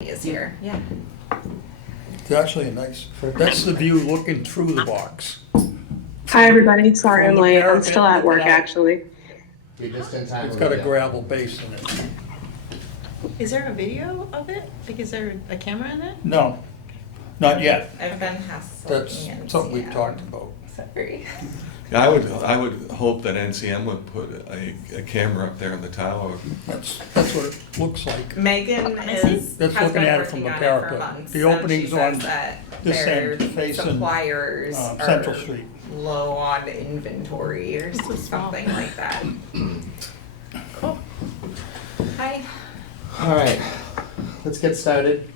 Is here, yeah. It's actually a nice, that's the view looking through the box. Hi, everybody. Sorry I'm From the late. I'm parapet, still at work, look out. actually. You're just in time. It's got a Olivia. gravel base in it. Is there a video of it? Like, is there a camera in it? No, not yet. I've been hassled. That's something we've talked about. Sorry. Yeah, I would hope that NCM would put a camera up there in the tower. That's what it looks like. Megan is, That's has looking been at it from working the on it for parapet. months. The and opening's she says on that this their end, facing, suppliers Central are Street. low on inventory or something like that. Cool. Hi. All right, let's get started.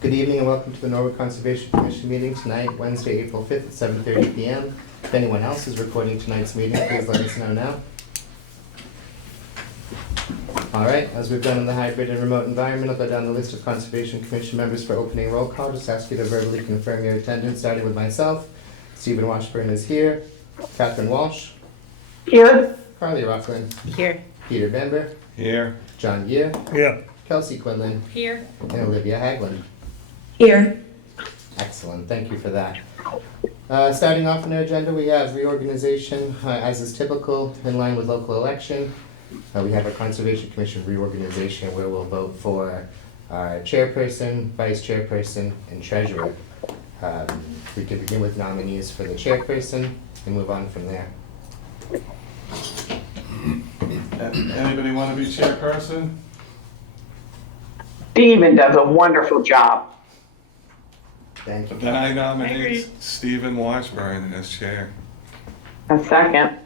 Good evening and welcome to the Norwood Conservation Commission meeting tonight, Wednesday, April 5th at 7:30 p.m. If anyone else is recording tonight's meeting, please let us know now. All right, as we've done in the hybrid and remote environment, I'll go down the list of Conservation Commission members for opening roll call. Just ask you to verbally confirm your attendance, starting with myself. Stephen Washburn is here. Catherine Walsh. Here. Carly Rockland. Here. Peter Bamber. Here, John Gear. Yeah, Kelsey Quinlan. Here. And Olivia Haglund. Here. Excellent, thank you for that. Starting off on our agenda, we have reorganization, as is typical, in line with local election. We have our Conservation Commission reorganization where we'll vote for our chairperson, vice chairperson, and treasurer. We can begin with nominees for the chairperson and move on from there. anybody want to be chairperson? Steven does a wonderful job. Thank you. Then I agree. nominate Stephen Washburn as chair. A second.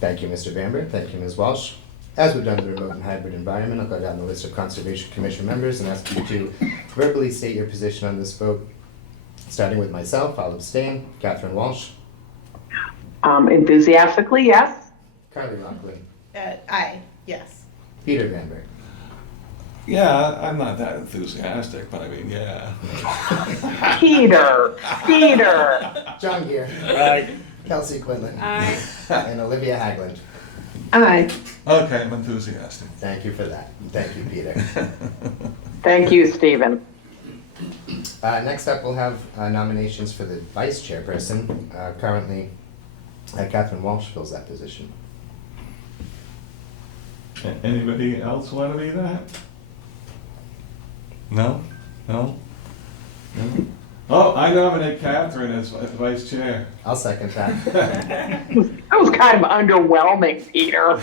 Thank you, Mr. Bamber. Thank you, Ms. Walsh. As we've done in the remote and hybrid environment, I'll go down the list of Conservation Commission members and ask you to verbally state your position on this vote. Starting with myself, I'll abstain. Catherine Walsh. Enthusiastically, yes. Carly Rockland. Aye. Yes. Peter Bamber. Yeah, I'm not that enthusiastic, but I mean, yeah. Peter. John Gear. right. Kelsey Quinlan. Aye. And Olivia Haglund. Aye. Okay, I'm enthusiastic. Thank you for that. Thank you, Peter. Thank you, Steven. Next up, we'll have nominations for the vice chairperson. Currently, Catherine Walsh fills that position. Anybody else want to be that? No? No? No? Oh, I nominate Catherine as vice chair. I'll second that. That was kind of underwhelming, Peter.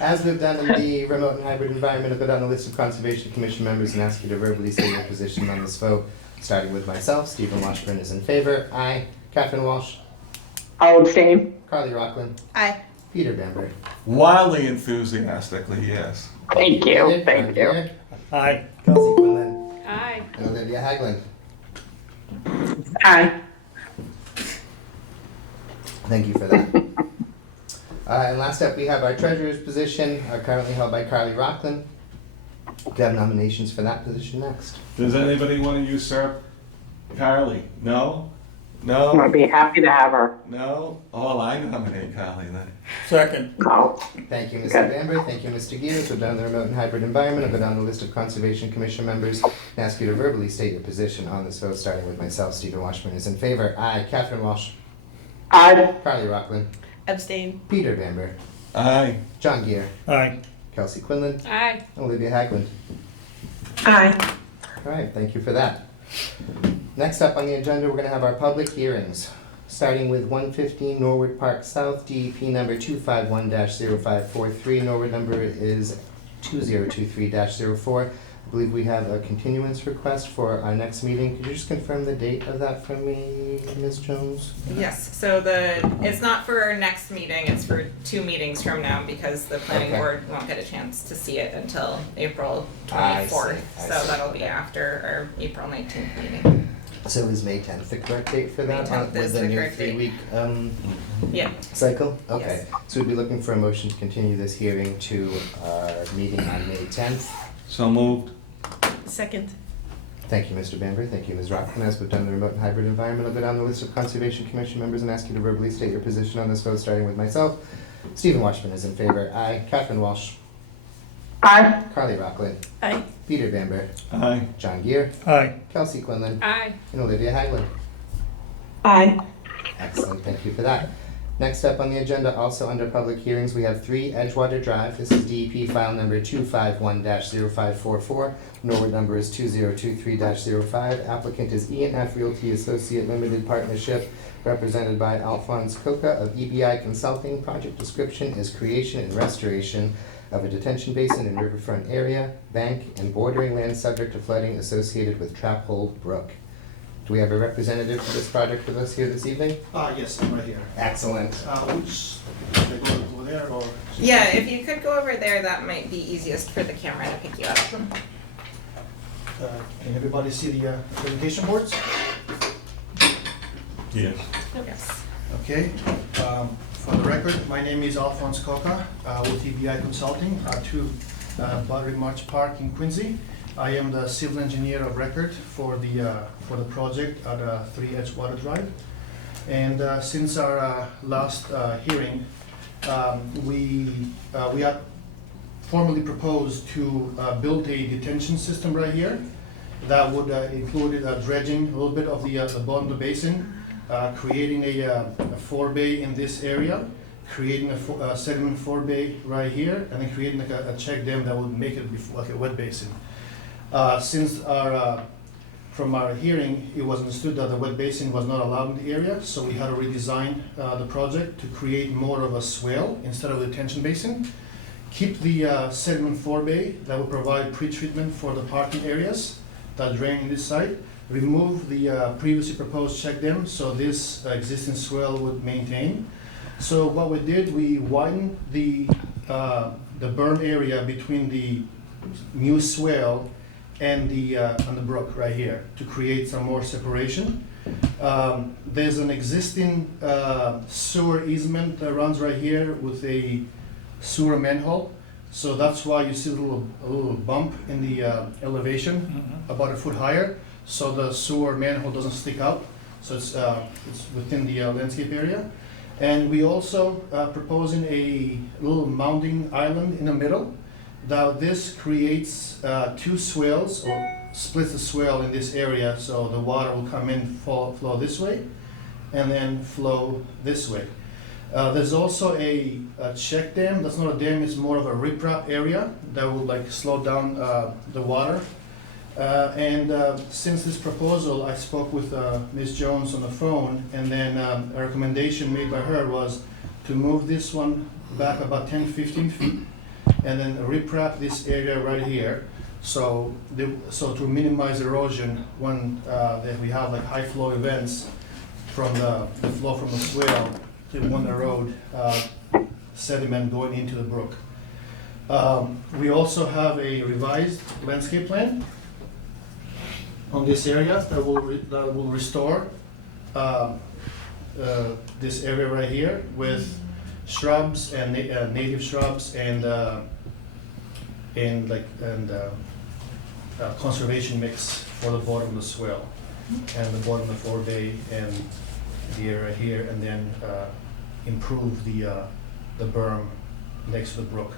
As we've done in the remote and hybrid environment, I'll go down the list of Conservation Commission members and ask you to verbally state your position on this vote. Starting with myself, Stephen Washburn is in favor. Aye. Catherine Walsh. I'll abstain. Carly Rockland. Aye. Peter Bamber. Wildly enthusiastically, yes. Thank you. John Thank you. Gear, Aye. Kelsey Quinlan. Aye. And Olivia Haglund. Aye. Thank you for that. And last up, we have our treasurer's position, currently held by Carly Rockland. Do you have nominations for that position next? Does anybody want to usurp Carly? No? I'd No? be happy to have her. No? Oh, I nominate Carly then. Second. No. Thank you, Mr. Okay. Bamber. Thank you, Mr. Gears. We're down the remote and hybrid environment. I'll go down the list of Conservation Commission members and ask you to verbally state your position on this vote, starting with myself. Stephen Washburn is in favor. Aye. Catherine Walsh. Aye. Carly Rockland. Abstain. Peter Bamber. Aye. John Gear. Aye. Kelsey Quinlan. Aye. Olivia Haglund. Aye. All right, thank you for that. Next up on the agenda, we're going to have our public hearings, starting with 115 Norwood Park South, DEP number 251-0543. Norwood number is 2023-04. I believe we have a continuance request for our next meeting. Could you just confirm the date of that for me, Ms. Jones? Yes, so it's not for our next meeting, it's for 2 meetings from now because the planning Okay. board won't get a chance to see it until April I see, 24th. I So see. that'll be after our April 19th meeting. So is May 10th the correct date for that? May 10th is With the new correct date. 3-week Yeah. cycle? Okay. Yes. So we'd be looking for a motion to continue this hearing to our meeting on May 10th. So moved. Second. Thank you, Mr. Bamber. Thank you, Ms. Rockman. As we've done the remote and hybrid environment, I'll go down the list of Conservation Commission members and ask you to verbally state your position on this vote, starting with myself. Stephen Washburn is in favor. Aye. Catherine Walsh. Aye. Carly Rockland. Aye. Peter Bamber. Aye. John Gear. Aye. Kelsey Quinlan. Aye. And Olivia Haglund. Aye. Excellent, thank you for that. Next up on the agenda, also under public hearings, we have 3 Edgewater Drive. This is DEP file number 251-0544. Norwood number is 2023-05. Applicant is E&F Realty Associate Limited Partnership, represented by Alphonse Coca of EBI Consulting. Project description is creation and restoration of a detention basin in riverfront area, bank, and bordering land subject to flooding associated with Trap Hole Brook. Do we have a representative for this project with us here this evening? Yes, I'm right here. Excellent. Which, should I go over there or? Yeah, if you could go over there, that might be easiest for the camera to pick you up. Can everybody see the presentation boards? Yes. Yes. Okay. For the record, my name is Alphonse Coca with EBI Consulting, 2 Buttery March Park in Quincy. I am the civil engineer of record for the project at 3 Edgewater Drive. And since our last hearing, we had formally proposed to build a detention system right here that would include dredging a little bit of the bottom of the basin, creating a forebay in this area, creating a sediment forebay right here, and then creating like a check dam that would make it like a wet basin. Since from our hearing, it was understood that the wet basin was not allowed in the area, so we had to redesign the project to create more of a swale instead of a detention basin. Keep the sediment forebay that will provide pretreatment for the parking areas that drain in this site. Remove the previously proposed check dam, so this existing swale would maintain. So what we did, we widened the berm area between the new swale and the brook right here to create some more separation. There's an existing sewer easement that runs right here with a sewer manhole. So that's why you see a little bump in the elevation, about a foot higher, so the sewer manhole doesn't stick out. So it's within the landscape area. And we also proposing a little mounding island in the middle. Now this creates 2 swales, or splits the swale in this area, so the water will come in, flow this way, and then flow this way. There's also a check dam. That's not a dam, it's more of a riprap area that will like slow down the water. Since this proposal, I spoke with Ms. Jones on the phone, and then a recommendation made by her was to move this one back about 10-15 feet, and then riprap this area right here. So to minimize erosion when that we have like high flow events from the flow from the swale to one erode sediment going into the brook. We also have a revised landscape plan on this area that will restore this area right here with shrubs and native shrubs and conservation mix for the bottom of the swale and the bottom of the forebay and the area here, and then improve the berm next to the brook.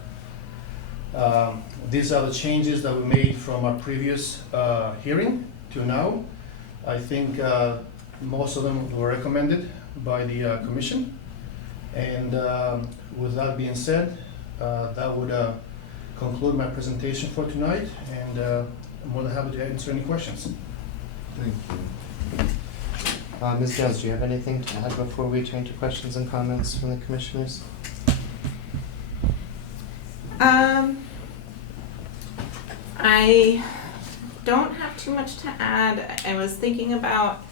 These are the changes that we made from our previous hearing to now. I think most of them were recommended by the commission. And with that being said, that would conclude my presentation for tonight, and I'm more than happy to answer any questions. Thank you. Ms. Jones, do you have anything to add before we turn to questions and comments from the commissioners? I don't have too much to add. I was thinking about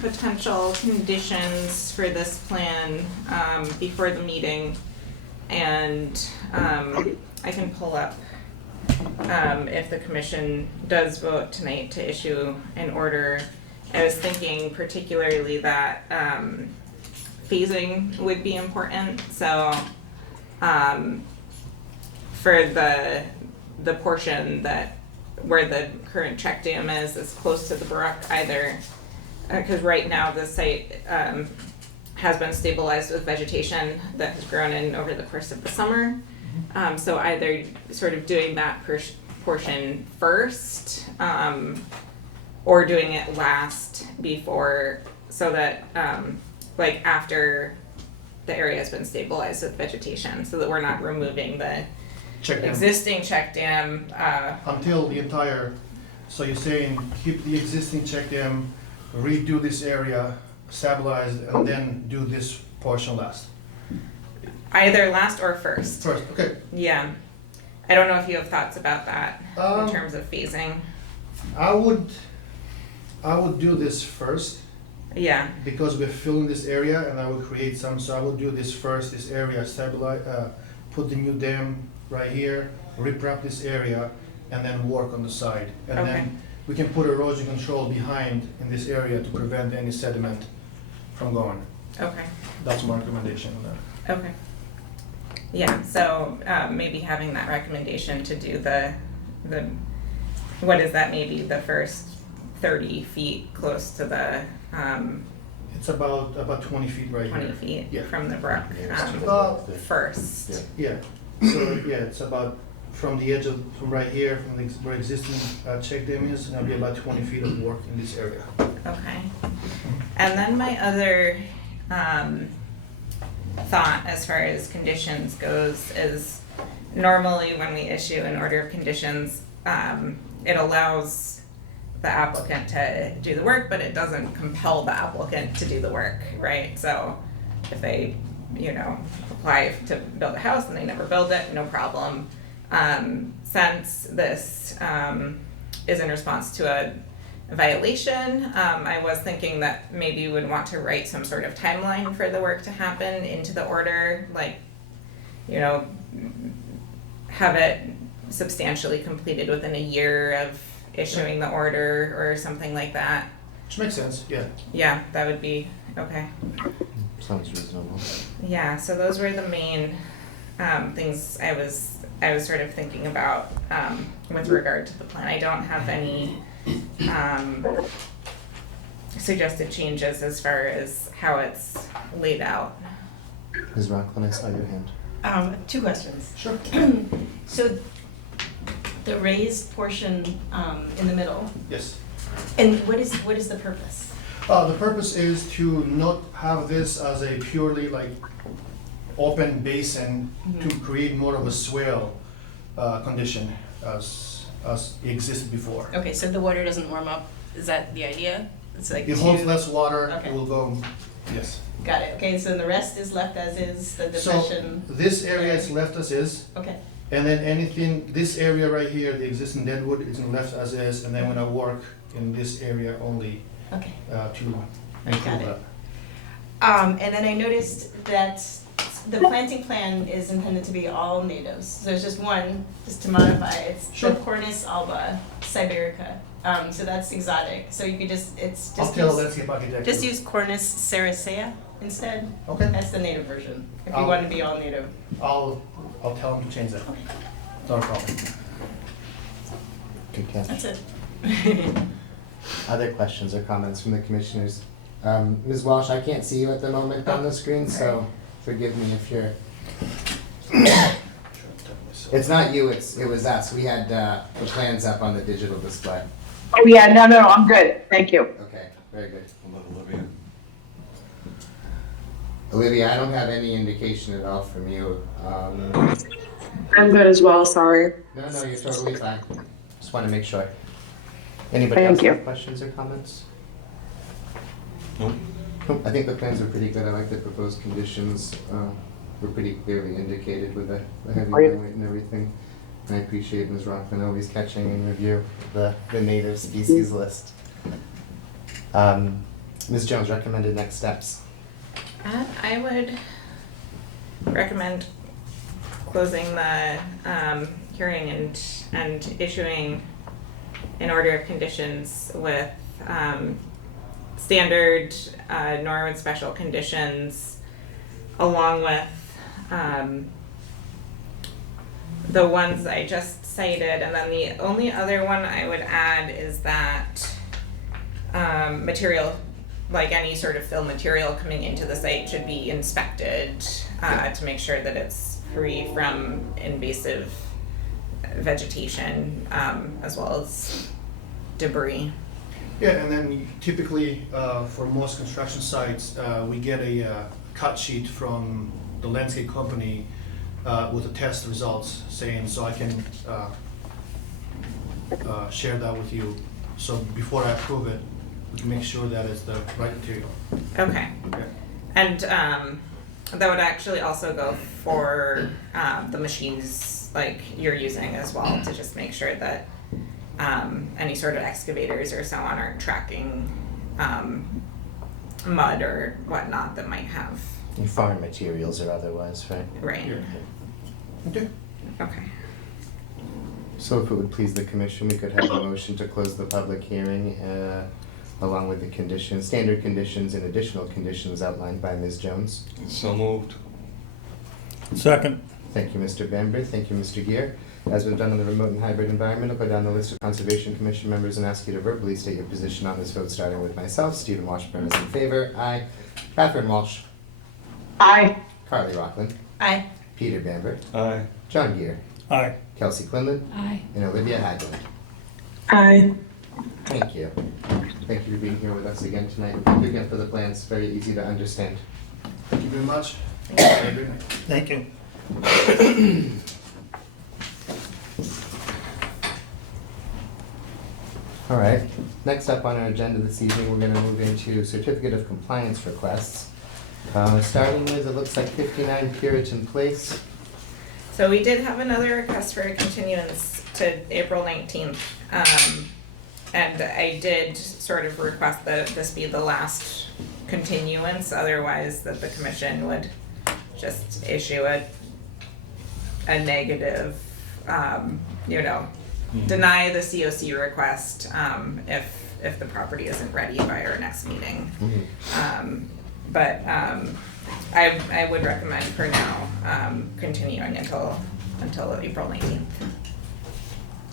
potential conditions for this plan before the meeting, and I can pull up if the commission does vote tonight to issue an order I was thinking particularly that, phasing would be important, so, for the portion that, where the current check dam is close to the brook, either, cause right now the site, has been stabilized with vegetation that has grown in over the course of the summer. So either sort of doing that portion first, or doing it last before, so that, like after the area has been stabilized with vegetation, so that we're not removing the Check dam. existing check dam, Until the entire, so you're saying keep the existing check dam, redo this area, stabilize, and then do this portion last? either last or first. First, okay. Yeah. I don't know if you have thoughts about that in Um, terms of phasing. I would do this first, Yeah, because we're filling this area, and I would create some, so I would do this first, this area, stabilize, put the new dam right here, riprap this area, and then work on the side. And Okay. then we can put erosion control behind in this area to prevent any sediment from going. okay, That's my recommendation on that. okay. Yeah, so, maybe having that recommendation to do the, what is that, maybe the first 30 feet close to the, It's about 20 feet right 20 here. feet Yeah. from the brook, Uh, first. Yeah, so, yeah, it's about from the edge of, from right here, from the, where existing check dam is, and it'll be about 20 feet of work in this area. Okay. And then my other, thought as far as conditions goes is normally when we issue an order of conditions, it allows the applicant to do the work, but it doesn't compel the applicant to do the work, right? So if they, apply to build a house and they never build it, no problem. Since this, is in response to a violation, I was thinking that maybe you would want to write some sort of timeline for the work to happen into the order, like, have it substantially completed within a year of issuing the order or something like that. Which makes sense, yeah. Yeah, that would be, okay. Sounds reasonable. Yeah, so those were the main, things I was sort of thinking about, with regard to the plan. I don't have any, suggested changes as far as how it's laid out. Ms. Rockland, I saw your hand. 2 questions. Sure. So the raised portion in the middle, Yes. and what is the purpose? The purpose is to not have this as a purely like open basin, to create more of a swale condition as existed before. Okay, so the water doesn't warm up, is that the idea? It's like It holds to- less water, Okay. it will go, yes. Got it, okay, so the rest is left as is, the depression, So this area is left as is, okay, and then anything, this area right here, the existing deadwood is left as is, and then when I work in this area only okay. to Got improve it. that. And then I noticed that the planting plan is intended to be all natives. So there's just one, just to modify, it's Sure. the Cornus alba siberica. So that's exotic, so you could just, it's I'll just tell use, landscape architect. just to- use Cornus sericea instead. Okay, That's the native version, if you I'll- want to be all native. I'll tell him to change that. Not a problem. Good catch. That's it. Other questions or comments from the commissioners? Ms. Walsh, I can't see you at the moment on the screen, so forgive me if you're, it's not you, it was us. We had the plans up on the digital display. Oh, yeah, no, I'm good. Thank you. Okay, very good. I'll let Olivia. Olivia, I don't have any indication at all from you. I'm good as well, sorry. No, you're totally fine. Just want to make sure. Anybody Thank else you. have questions or comments? Nope. Nope, I think the plans are pretty good. I like the proposed conditions. Were pretty clearly indicated with the heavy Right. weight and everything. And I appreciate Ms. Rockman always catching in review the native species list. Ms. Jones, recommended next steps. I would recommend closing the hearing and issuing an order of conditions with standard Norwood special conditions along with the ones I just cited, and then the only other one I would add is that material, like any sort of fill material coming into the site, should be inspected to make sure that it's free from invasive vegetation as well as debris. Yeah, and then typically, for most construction sites, we get a cut sheet from the landscape company with the test results saying, so I can share that with you. So before I approve it, we can make sure that it's the right material. Okay. Okay. And that would actually also go for the machines like you're using as well, to just make sure that any sort of excavators or so on aren't tracking mud or whatnot that might have. And farm materials or otherwise, right? Right. Yeah. Okay. Okay. So if it would please the commission, we could have a motion to close the public hearing along with the conditions, standard conditions and additional conditions outlined by Ms. Jones. So moved. Second. Thank you, Mr. Bamber. Thank you, Mr. Gear. As we've done on the remote and hybrid environment, I'll go down the list of Conservation Commission members and ask you to verbally state your position on this vote, starting with myself. Stephen Washburn is in favor. Aye. Catherine Walsh. Aye. Carly Rockland. Aye. Peter Bamber. Aye. John Gear. Aye. Kelsey Quinlan. Aye. And Olivia Haglund. Aye. Thank you. Thank you for being here with us again tonight. Thank you again for the plans. Very easy to understand. Thank you very much. Have a good night. Thank you. All right. Next up on our agenda this evening, we're going to move into certificate of compliance requests. Starting with, it looks like 59 Puritan Place. So we did have another request for a continuance to April 19th. And I did sort of request that this be the last continuance, otherwise that the commission would just issue a negative, deny the COC request if the property isn't ready by our next meeting. But I would recommend for now continuing until April 19th.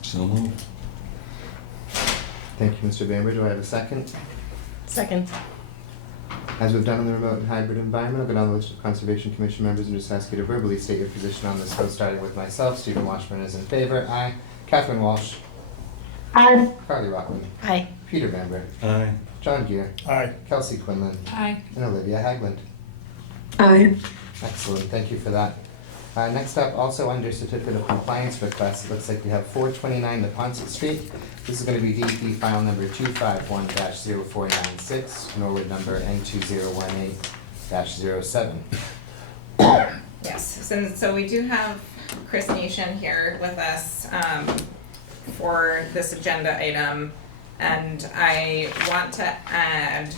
So moved. Thank you, Mr. Bamber. Do I have a second? Second. As we've done in the remote and hybrid environment, I'll go down the list of Conservation Commission members and just ask you to verbally state your position on this vote, starting with myself. Stephen Washburn is in favor. Aye. Catherine Walsh. Aye. Carly Rockland. Aye. Peter Bamber. Aye. John Gear. Aye. Kelsey Quinlan. Aye. And Olivia Haglund. Aye. Excellent. Thank you for that. Next up, also under certificate of compliance requests, it looks like we have 429 Neponset Street. This is going to be DEP file number 251-0496, Norwood number N2018-07. Yes, so we do have Chris Nation here with us for this agenda item, and I want to add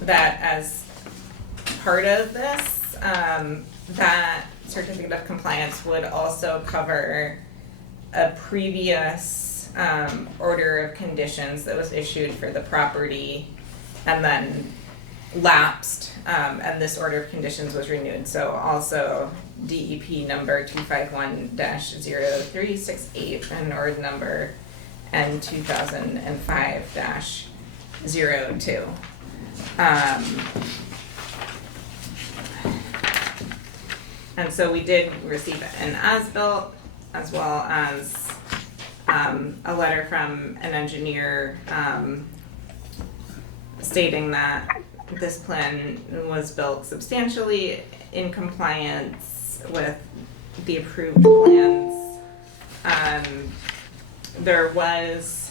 that as part of this, that certificate of compliance would also cover a previous order of conditions that was issued for the property and then lapsed, and this order of conditions was renewed. So also DEP number 251-0368 and ORD number N2005-02. And so we did receive an as-built as well as a letter from an engineer stating that this plan was built substantially in compliance with the approved plans. There was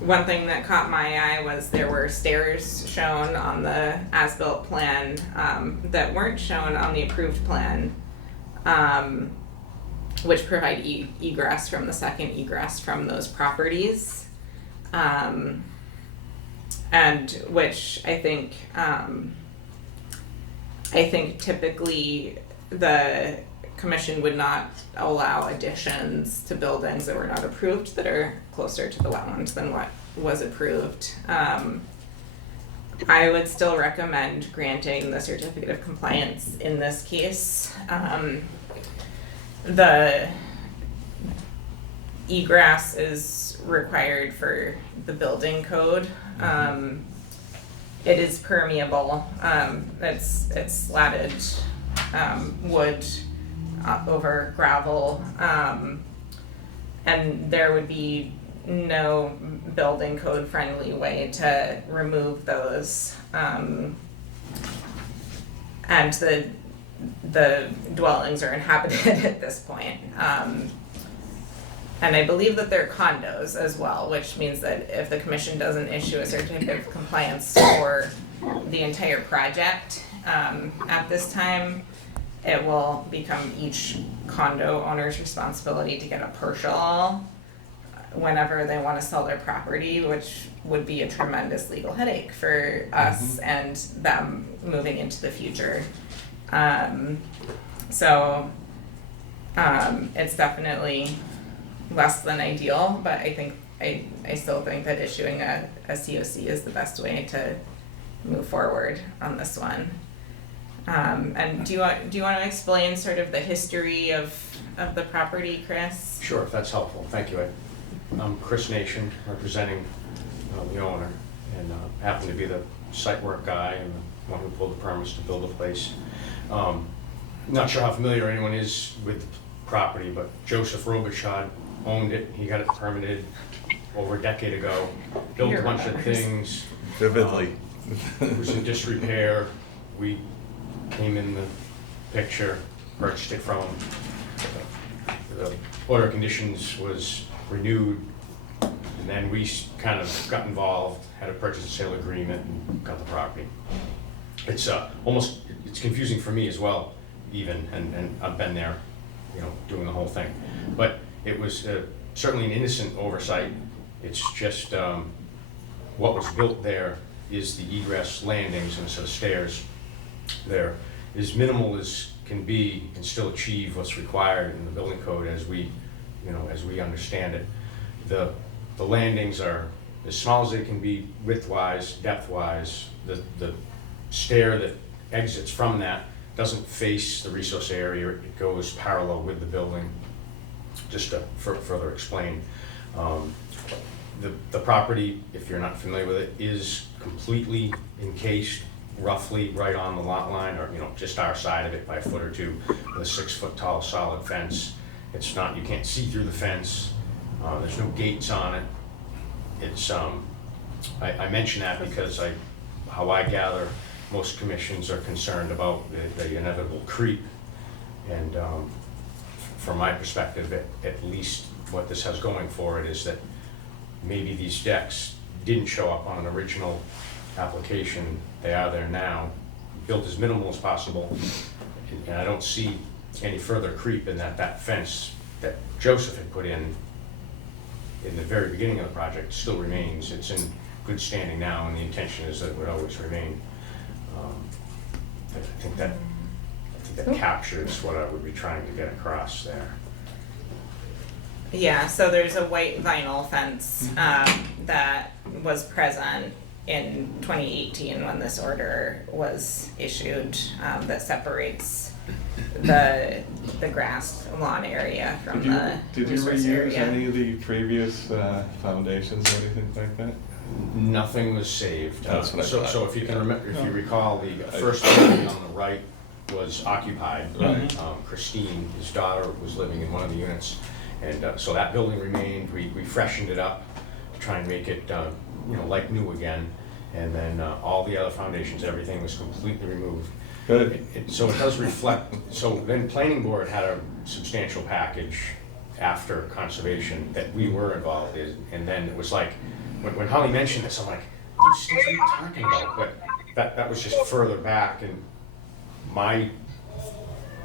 one thing that caught my eye was there were stairs shown on the as-built plan that weren't shown on the approved plan, which provide egress from the second egress from those properties, and which I think typically the commission would not allow additions to buildings that were not approved that are closer to the wetlands than what was approved. I would still recommend granting the certificate of compliance in this case. The egress is required for the building code. It is permeable. It's slatted wood over gravel, and there would be no building code friendly way to remove those. And the dwellings are inhabited at this point. And I believe that they're condos as well, which means that if the commission doesn't issue a certificate of compliance for the entire project at this time, it will become each condo owner's responsibility to get a partial whenever they want to sell their property, which would be a tremendous legal headache for us and them moving into the future. It's definitely less than ideal, but I think I still think that issuing a COC is the best way to move forward on this one. And do you want to explain sort of the history of the property, Chris? Sure, if that's helpful. Thank you. I'm Chris Nation, representing the owner, and happen to be the site work guy and the one who pulled the permits to build the place. Not sure how familiar anyone is with the property, but Joseph Robichaud owned it. He got it permitted over a decade ago, built a bunch of things. Vividly. It was in disrepair. We came in the picture, purchased it from him. The order of conditions was renewed, and then we kind of got involved, had a purchase and sale agreement, and got the property. It's it's confusing for me as well, even, and I've been there, doing the whole thing. But it was certainly an innocent oversight. It's just what was built there is the egress landings and a set of stairs there is minimal as can be and still achieve what's required in the building code as we understand it. The landings are as small as they can be width-wise, depth-wise. The stair that exits from that doesn't face the resource area. It goes parallel with the building. Just to further explain, the property, if you're not familiar with it, is completely encased, roughly right on the lot line, or just our side of it by a foot or two, with a 6-foot tall solid fence. It's not, you can't see through the fence. There's no gates on it. It's I mention that because how I gather most commissions are concerned about the inevitable creep, and from my perspective, at least what this has going for it is that maybe these decks didn't show up on an original application. They are there now, built as minimal as possible, and I don't see any further creep in that fence that Joseph had put in the very beginning of the project still remains. It's in good standing now, and the intention is that it would always remain. I think that captures what I would be trying to get across there. Yeah, so there's a white vinyl fence that was present in 2018 when this order was issued, that separates the grass lawn area from the Did you resource reuse area. any of the previous foundations or anything like that? Nothing was saved. That's what I thought. So if you can remember, if you recall, the first building on the right was occupied. Right. Christine, his daughter, was living in one of the units, and so that building remained. We freshened it up to try and make it like new again, and then all the other foundations, everything was completely removed. Good. So it does reflect. So then planning board had a substantial package after conservation that we were involved in, and then it was like when Holly mentioned this, I'm like, what stuff are you talking about? But that was just further back, and my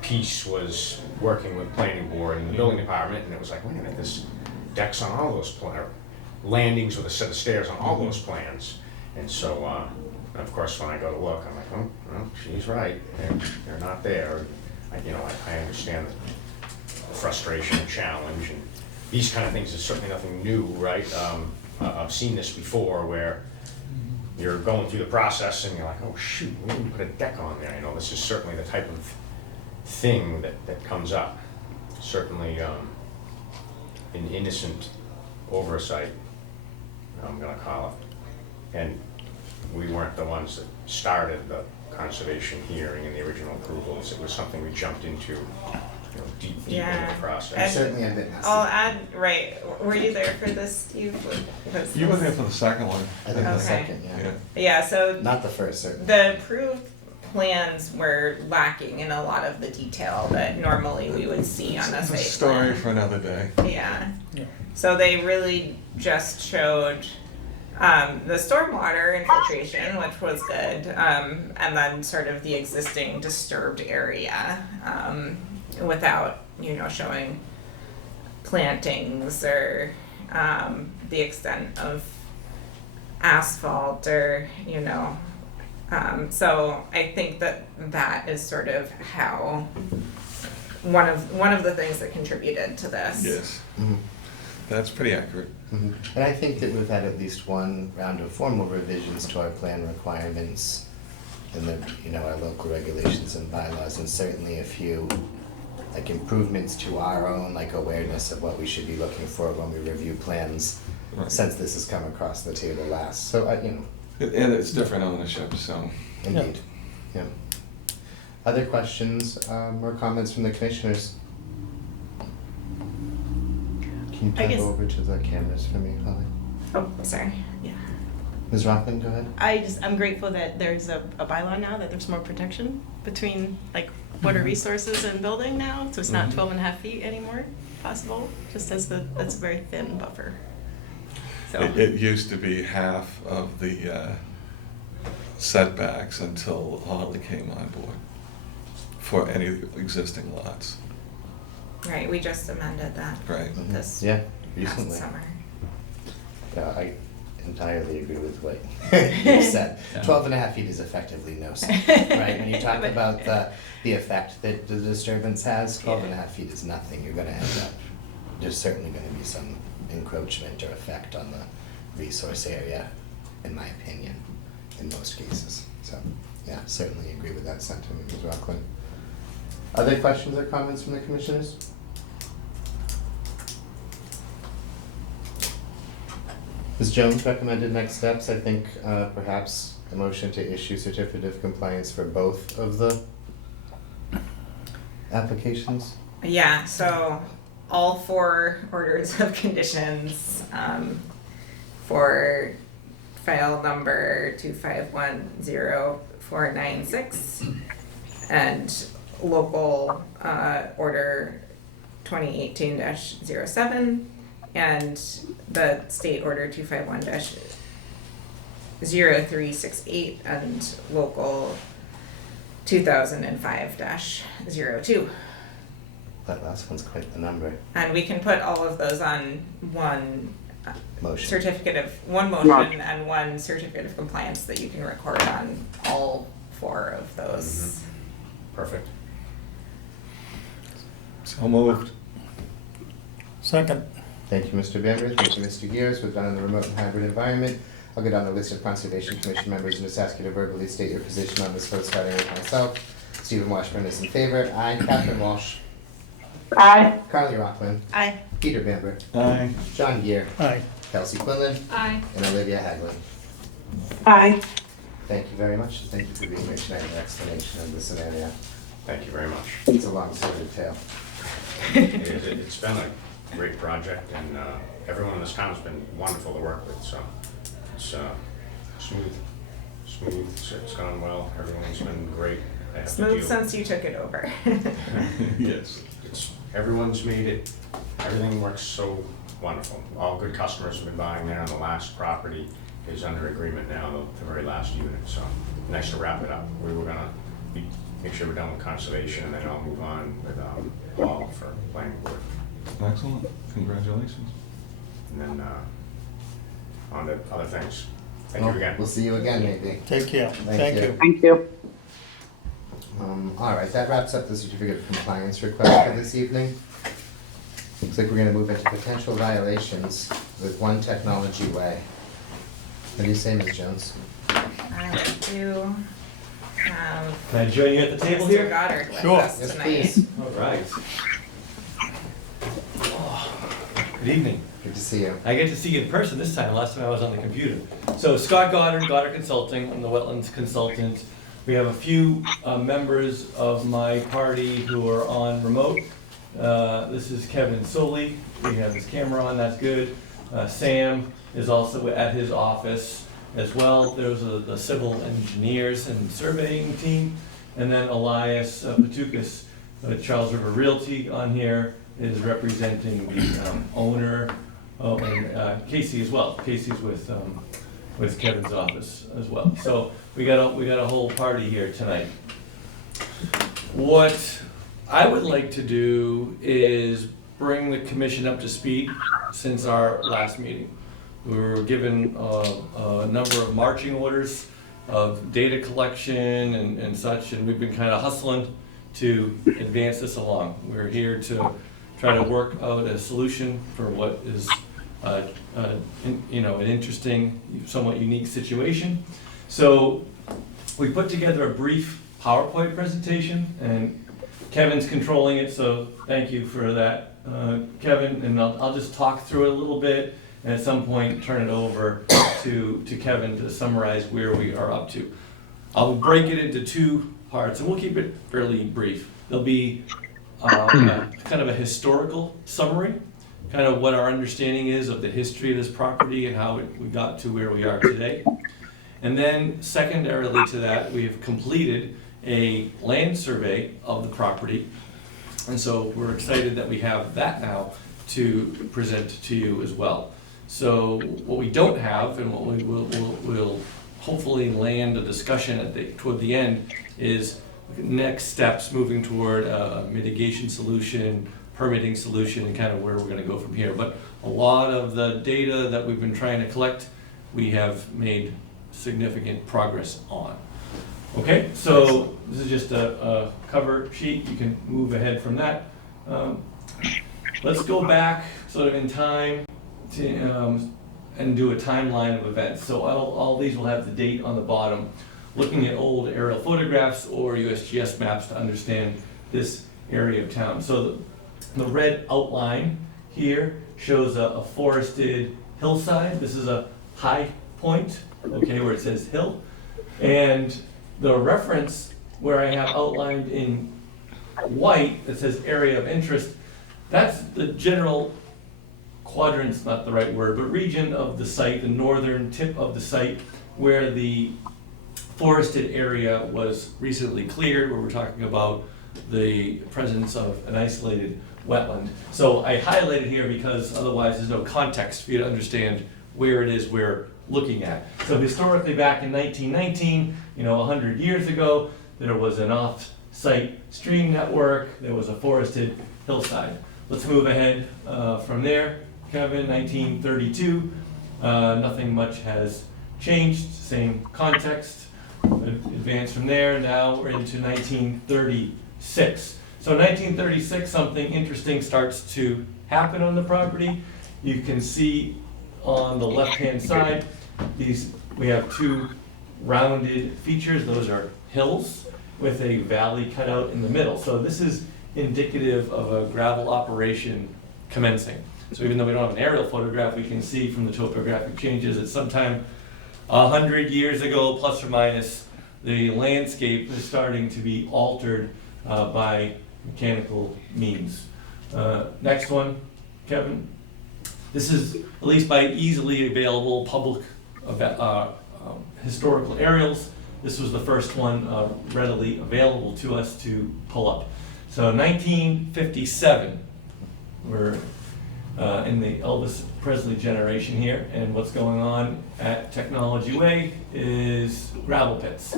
piece was working with planning board and the building department, and it was like, wait a minute, this deck's on all those landings with a set of stairs on all those plans. And so, of course, when I go to look, I'm like, oh, well, she's right, they're not there. I understand the frustration and challenge, and these kind of things is certainly nothing new, right? I've seen this before where you're going through the process and you're like, oh shoot, we didn't put a deck on there, this is certainly the type of thing that comes up. Certainly an innocent oversight, I'm gonna call it. And we weren't the ones that started the conservation hearing and the original approvals. It was something we jumped into, deep in the Yeah. process. And Certainly I've been I'll add, right, were you there for this, Steve? Was You were there this- for the second one. I think the Okay. second, Yeah. Yeah, so Not the first, certainly. the approved plans were lacking in a lot of the detail that normally we would see on a It's a site story plan. for another day. Yeah. Yeah. So they really just showed the stormwater infiltration, which was good, and then sort of the existing disturbed area, without, showing plantings or the extent of asphalt or, so I think that is sort of how one of the things that contributed to this. Yes, Mhm. that's pretty accurate. Mhm. And I think that we've had at least one round of formal revisions to our plan requirements and our local regulations and bylaws, and certainly a few improvements to our own awareness of what we should be looking for when we review plans, Right. since this has come across the table last. So And it's different ownership, so. indeed, yeah. Other questions or comments from the commissioners? Can you I turn guess- over to the cameras for me, Holly? Oh, sorry. Yeah. Ms. Rothman, go ahead. I'm grateful that there's a bylaw now, that there's more protection between water resources and building now, so it's not 12 and a half feet anymore possible, just as that's a very thin buffer. So, It used to be half of the setbacks until Holly came on board for any existing lots, Right, we just amended that right? Mhm. this Yeah, past recently. summer. Yeah, I entirely agree with what you said. 12 and a half feet is effectively no sun, right? When you talk about the effect that the disturbance has, 12 and a half feet is nothing. You're gonna end up, there's certainly gonna be some encroachment or effect on the resource area, in my opinion, in most cases. So, yeah, certainly agree with that sentiment, Ms. Rockland. Other questions or comments from the commissioners? Ms. Jones recommended next steps, I think perhaps a motion to issue certificate of compliance for both of the applications. Yeah, so all 4 orders of conditions for file number 2510496 and local order 2018-07 and the state order 251-0368 and local 2005-02. That last one's quite the number. And we can put all of those on one Motion. one motion and one certificate of compliance that you can record on all 4 of those. Perfect. So moved. Second. Thank you, Mr. Bamber. Thank you, Mr. Gears. We've done in the remote and hybrid environment. I'll go down the list of Conservation Commission members and just ask you to verbally state your position on this vote, starting with myself. Stephen Washburn is in favor. Aye. Catherine Walsh. Aye. Carly Rockland. aye. Peter Bamber. Aye. John Gear. Aye. Kelsey Quinlan. Aye. And Olivia Haglund. Aye. Thank you very much. Thank you for being here tonight and your explanation of the scenario. Thank you very much. It's a long sordid tale. It's been a great project, and everyone in this town's been wonderful to work with, so it's smooth, it's gone well, everyone's been great. I have to Smooth deal- since you took it over. Yes. Everyone's made it, everything works so wonderful. All good customers have been buying there, and the last property is under agreement now, the very last unit, so nice to wrap it up. We were gonna make sure we're done with conservation, and then I'll move on with Paul for planning board. Excellent. Congratulations. And then on to other things. Thank you again. We'll see you again, maybe. Take care. Thank Thank you. you. Thank you. All right, that wraps up the certificate of compliance request for this evening. Looks like we're gonna move into potential violations with One Technology Way. What do you say, Ms. Jones? I do have Can I join you at the table Mr. here? Goddard with Sure. us Yes, tonight. please. All right. Good evening. Good to see you. I get to see you in person this time. Last time I was on the computer. So Scott Goddard, Goddard Consulting. I'm the wetlands consultant. We have a few members of my party who are on remote. This is Kevin Soley. We have his camera on. That's good. Sam is also at his office as well. Those are the civil engineers and surveying team. And then Elias Patukas, Charles River Realty on here, is representing the owner, and Casey as well. Casey's with Kevin's office as well. So we got a whole party here tonight. What I would like to do is bring the commission up to speed since our last meeting. We were given a number of marching orders of data collection and such, and we've been kind of hustling to advance this along. We're here to try to work out a solution for what is an interesting, somewhat unique situation. So we put together a brief PowerPoint presentation, and Kevin's controlling it, so thank you for that, Kevin. And I'll just talk through it a little bit, and at some point turn it over to Kevin to summarize where we are up to. I'll break it into two parts, and we'll keep it fairly brief. There'll be kind of a historical summary, kind of what our understanding is of the history of this property and how we got to where we are today. And then secondarily to that, we have completed a land survey of the property. And so we're excited that we have that now to present to you as well. So what we don't have, and what we'll hopefully land a discussion toward the end, is next steps moving toward a mitigation solution, permitting solution, and kind of where we're going to go from here. But a lot of the data that we've been trying to collect, we have made significant progress on. Okay, so this is just a cover sheet. You can move ahead from that. Let's go back sort of in time to, and do a timeline of events. So all these will have the date on the bottom, looking at old aerial photographs or USGS maps to understand this area of town. So the red outline here shows a forested hillside. This is a high point, okay, where it says hill. And the reference where I have outlined in white that says area of interest, that's the general quadrant's not the right word, but region of the site, the northern tip of the site, where the forested area was recently cleared, where we're talking about the presence of an isolated wetland. So I highlighted here because otherwise there's no context for you to understand where it is we're looking at. So historically back in 1919, 100 years ago, there was an off-site stream network, there was a forested hillside. Let's move ahead from there. Kevin, 1932, nothing much has changed, same context. Advance from there, now we're into 1936. So 1936, something interesting starts to happen on the property. You can see on the left-hand side, we have two rounded features. Those are hills with a valley cut out in the middle. So this is indicative of a gravel operation commencing. So even though we don't have an aerial photograph, we can see from the topographic changes that sometime 100 years ago, plus or minus, the landscape is starting to be altered by mechanical means. Next one, Kevin. This is, at least by easily available public historical aerials, this was the first one readily available to us to pull up. So 1957, we're in the Elvis Presley generation here, and what's going on at Technology Way is gravel pits.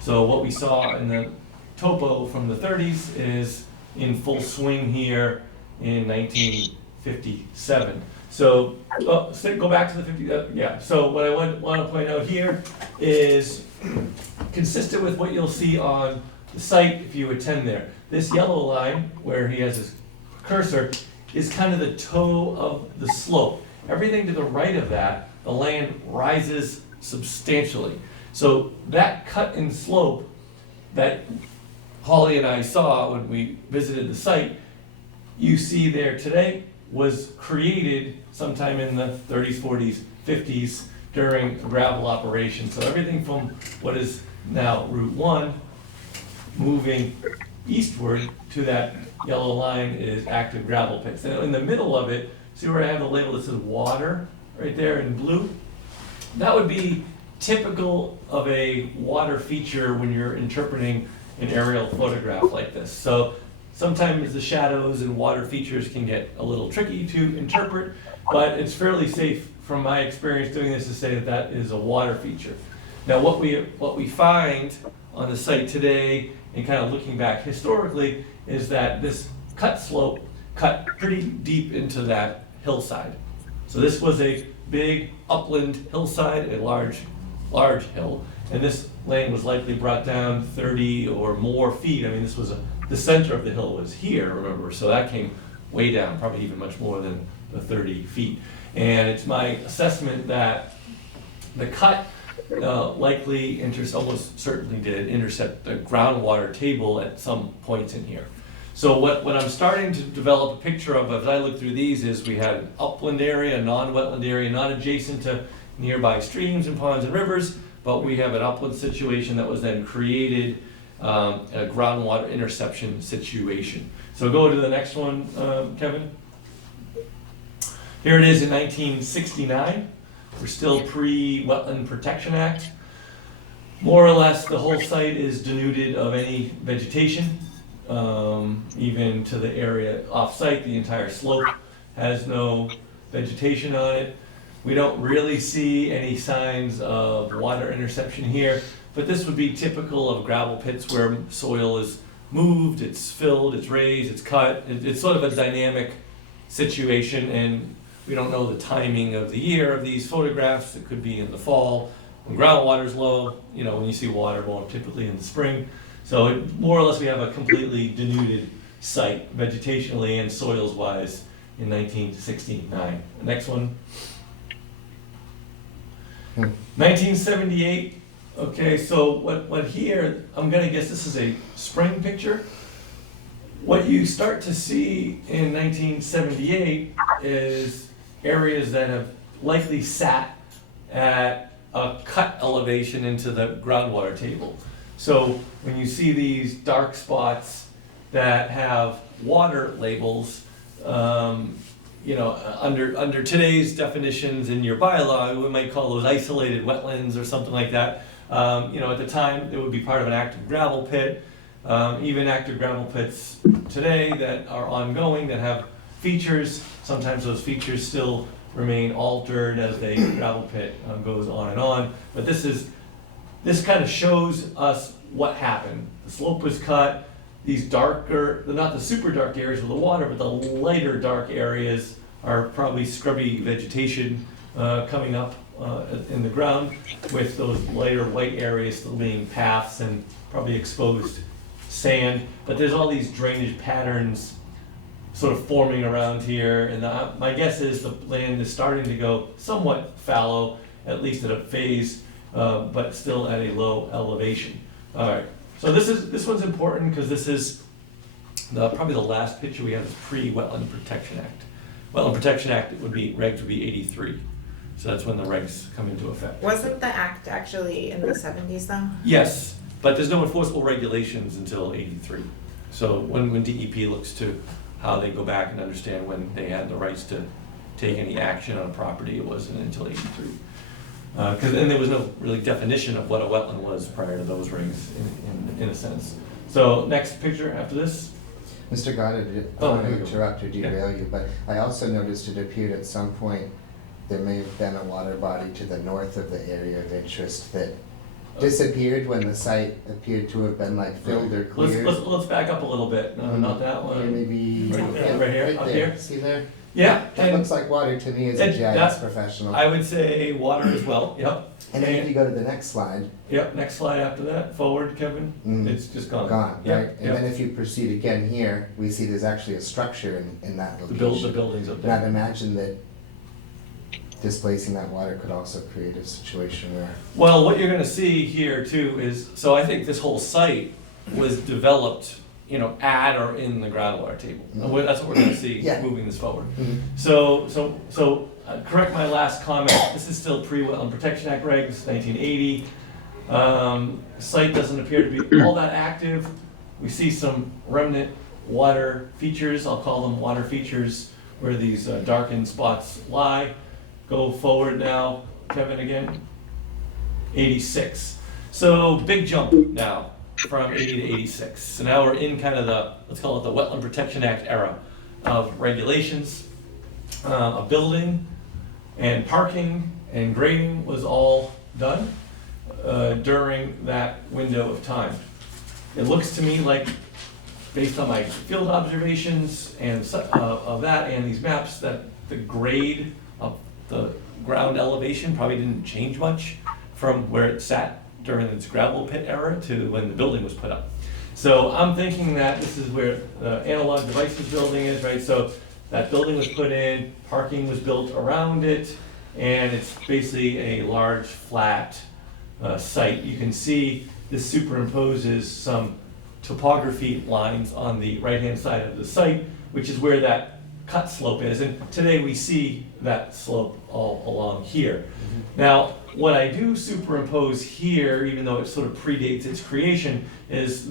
So what we saw in the topo from the 30s is in full swing here in 1957. So go back to the 50s, yeah. So what I want to point out here is consistent with what you'll see on the site if you attend there. This yellow line, where he has his cursor, is kind of the toe of the slope. Everything to the right of that, the land rises substantially. So that cut in slope that Holly and I saw when we visited the site, you see there today, was created sometime in the 30s, 40s, 50s during gravel operation. So everything from what is now Route 1 moving eastward to that yellow line is active gravel pits. And in the middle of it, see where I have the label that says water right there in blue? That would be typical of a water feature when you're interpreting an aerial photograph like this. So sometimes the shadows and water features can get a little tricky to interpret, but it's fairly safe from my experience doing this to say that that is a water feature. Now what we find on the site today, and kind of looking back historically, is that this cut slope cut pretty deep into that hillside. So this was a big upland hillside, a large hill, and this land was likely brought down 30 or more feet. I mean, this was the center of the hill was here, remember, so that came way down, probably even much more than the 30 feet. And it's my assessment that the cut likely almost certainly did intercept the groundwater table at some points in here. So what I'm starting to develop a picture of as I look through these is we had an upland area, a non-wetland area, not adjacent to nearby streams and ponds and rivers, but we have an upland situation that was then created a groundwater interception situation. So go to the next one, Kevin. Here it is in 1969. We're still pre-Wetland Protection Act. More or less, the whole site is denuded of any vegetation, even to the area off-site. The entire slope has no vegetation on it. We don't really see any signs of water interception here, but this would be typical of gravel pits where soil is moved, it's filled, it's raised, it's cut. It's sort of a dynamic situation, and we don't know the timing of the year of these photographs. It could be in the fall when groundwater is low, when you see water more typically in the spring. So more or less we have a completely denuded site, vegetationally and soils-wise, in 1969. The next one. 1978. Okay, so what here, I'm gonna guess this is a spring picture. What you start to see in 1978 is areas that have likely sat at a cut elevation into the groundwater table. So when you see these dark spots that have water labels, under today's definitions in your bylaw, we might call those isolated wetlands or something like that. At the time, it would be part of an active gravel pit. Even active gravel pits today that are ongoing, that have features, sometimes those features still remain altered as the gravel pit goes on and on. But this kind of shows us what happened. The slope was cut. These darker, not the super dark areas of the water, but the lighter dark areas are probably scrubby vegetation coming up in the ground, with those lighter white areas still being paths and probably exposed sand. But there's all these drainage patterns sort of forming around here, and my guess is the land is starting to go somewhat fallow, at least at a phase, but still at a low elevation. All right, so this one's important because this is probably the last picture we have is pre-Wetland Protection Act. Wetland Protection Act regs would be 83, so that's when the regs come into effect. Wasn't the act actually in the 70s though? Yes, but there's no enforceable regulations until 83. So when DEP looks to how they go back and understand when they had the rights to take any action on a property, it wasn't until 83. And there was no really definition of what a wetland was prior to those regs in a sense. So next picture after this. Mr. Goddard, I don't want to interrupt or derail you, but I also noticed it appeared at some point there may have been a water body to the north of the area of interest that disappeared when the site appeared to have been filled or cleared. Let's back up a little bit. No, not that one. Or maybe right here, up there. here. See there? Yeah, That and looks like water to me as a That- GIS that- professional. I would say water as well, yep. And then if you go to the next slide, Yep, next slide after that, forward, Kevin, Mm. it's just gone. gone, Yep, right? And yep. then if you proceed again here, we see there's actually a structure in that The location. buildings up And I'd there. imagine that displacing that water could also create a situation where, Well, what you're gonna see here too is, so I think this whole site was developed, at or in the groundwater table. And that's what we're gonna see Yeah. moving this forward. Mhm. So, correct my last comment, this is still pre-Wetland Protection Act regs, 1980. Site doesn't appear to be all that active. We see some remnant water features, I'll call them water features, where these darkened spots lie. Go forward now, Kevin, again. 86. So big jump now from 80 to 86. So now we're in kind of let's call it the Wetland Protection Act era of regulations. A building and parking and grading was all done during that window of time. It looks to me like, based on my field observations and of that and these maps, that the grade of the ground elevation probably didn't change much from where it sat during its gravel pit era to when the building was put up. So I'm thinking that this is where the Analog Devices building is, right? So that building was put in, parking was built around it, and it's basically a large, flat site. You can see this superimposes some topography lines on the right-hand side of the site, which is where that cut slope is. And today we see that slope all along here. Now, what I do superimpose here, even though it sort of predates its creation, is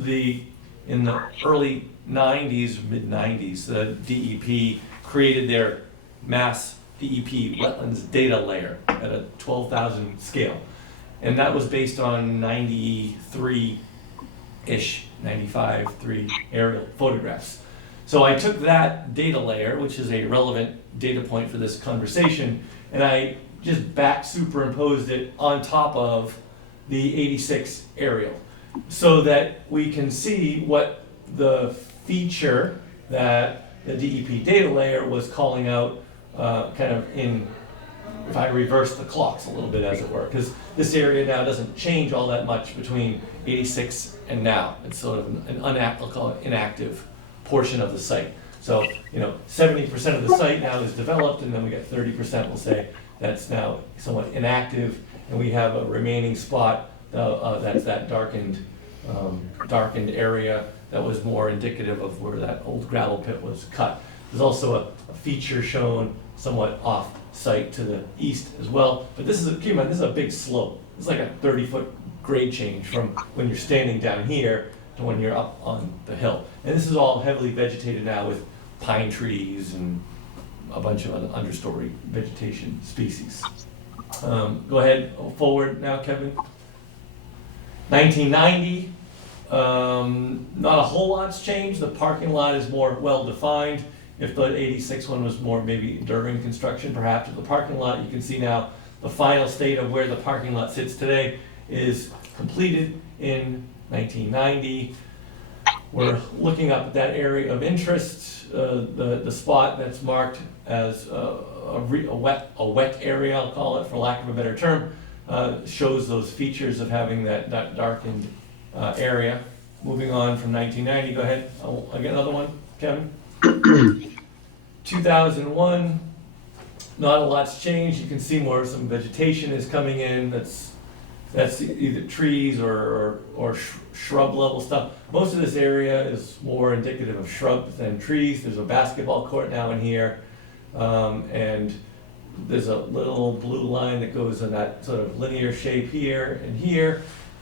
in the early 90s, mid-90s, the DEP created their mass DEP wetlands data layer at a 12,000 scale. And that was based on 93-ish, 95-3 aerial photographs. So I took that data layer, which is a relevant data point for this conversation, and I just back superimposed it on top of the 86 aerial so that we can see what the feature that the DEP data layer was calling out kind of in, if I reverse the clocks a little bit as it were, because this area now doesn't change all that much between 86 and now. It's sort of an inactive portion of the site. So, 70% of the site now is developed, and then we got 30%, we'll say, that's now somewhat inactive, and we have a remaining spot that's that darkened area that was more indicative of where that old gravel pit was cut. There's also a feature shown somewhat off-site to the east as well, but keep in mind, this is a big slope. It's like a 30-foot grade change from when you're standing down here to when you're up on the hill. And this is all heavily vegetated now with pine trees and a bunch of other understory vegetation species. Go ahead, forward now, Kevin. 1990, not a whole lot's changed. The parking lot is more well-defined. If the 86 one was more maybe during construction, perhaps. At the parking lot, you can see now the final state of where the parking lot sits today is completed in 1990. We're looking up at that area of interest, the spot that's marked as a wet area, I'll call it for lack of a better term, shows those features of having that darkened area. Moving on from 1990, go ahead, I'll get another one, Kevin. 2001, not a lot's changed. You can see some vegetation is coming in. That's either trees or shrub level stuff. Most of this area is more indicative of shrubs than trees. There's a basketball court now in here, and there's a little blue line that goes in that sort of linear shape here,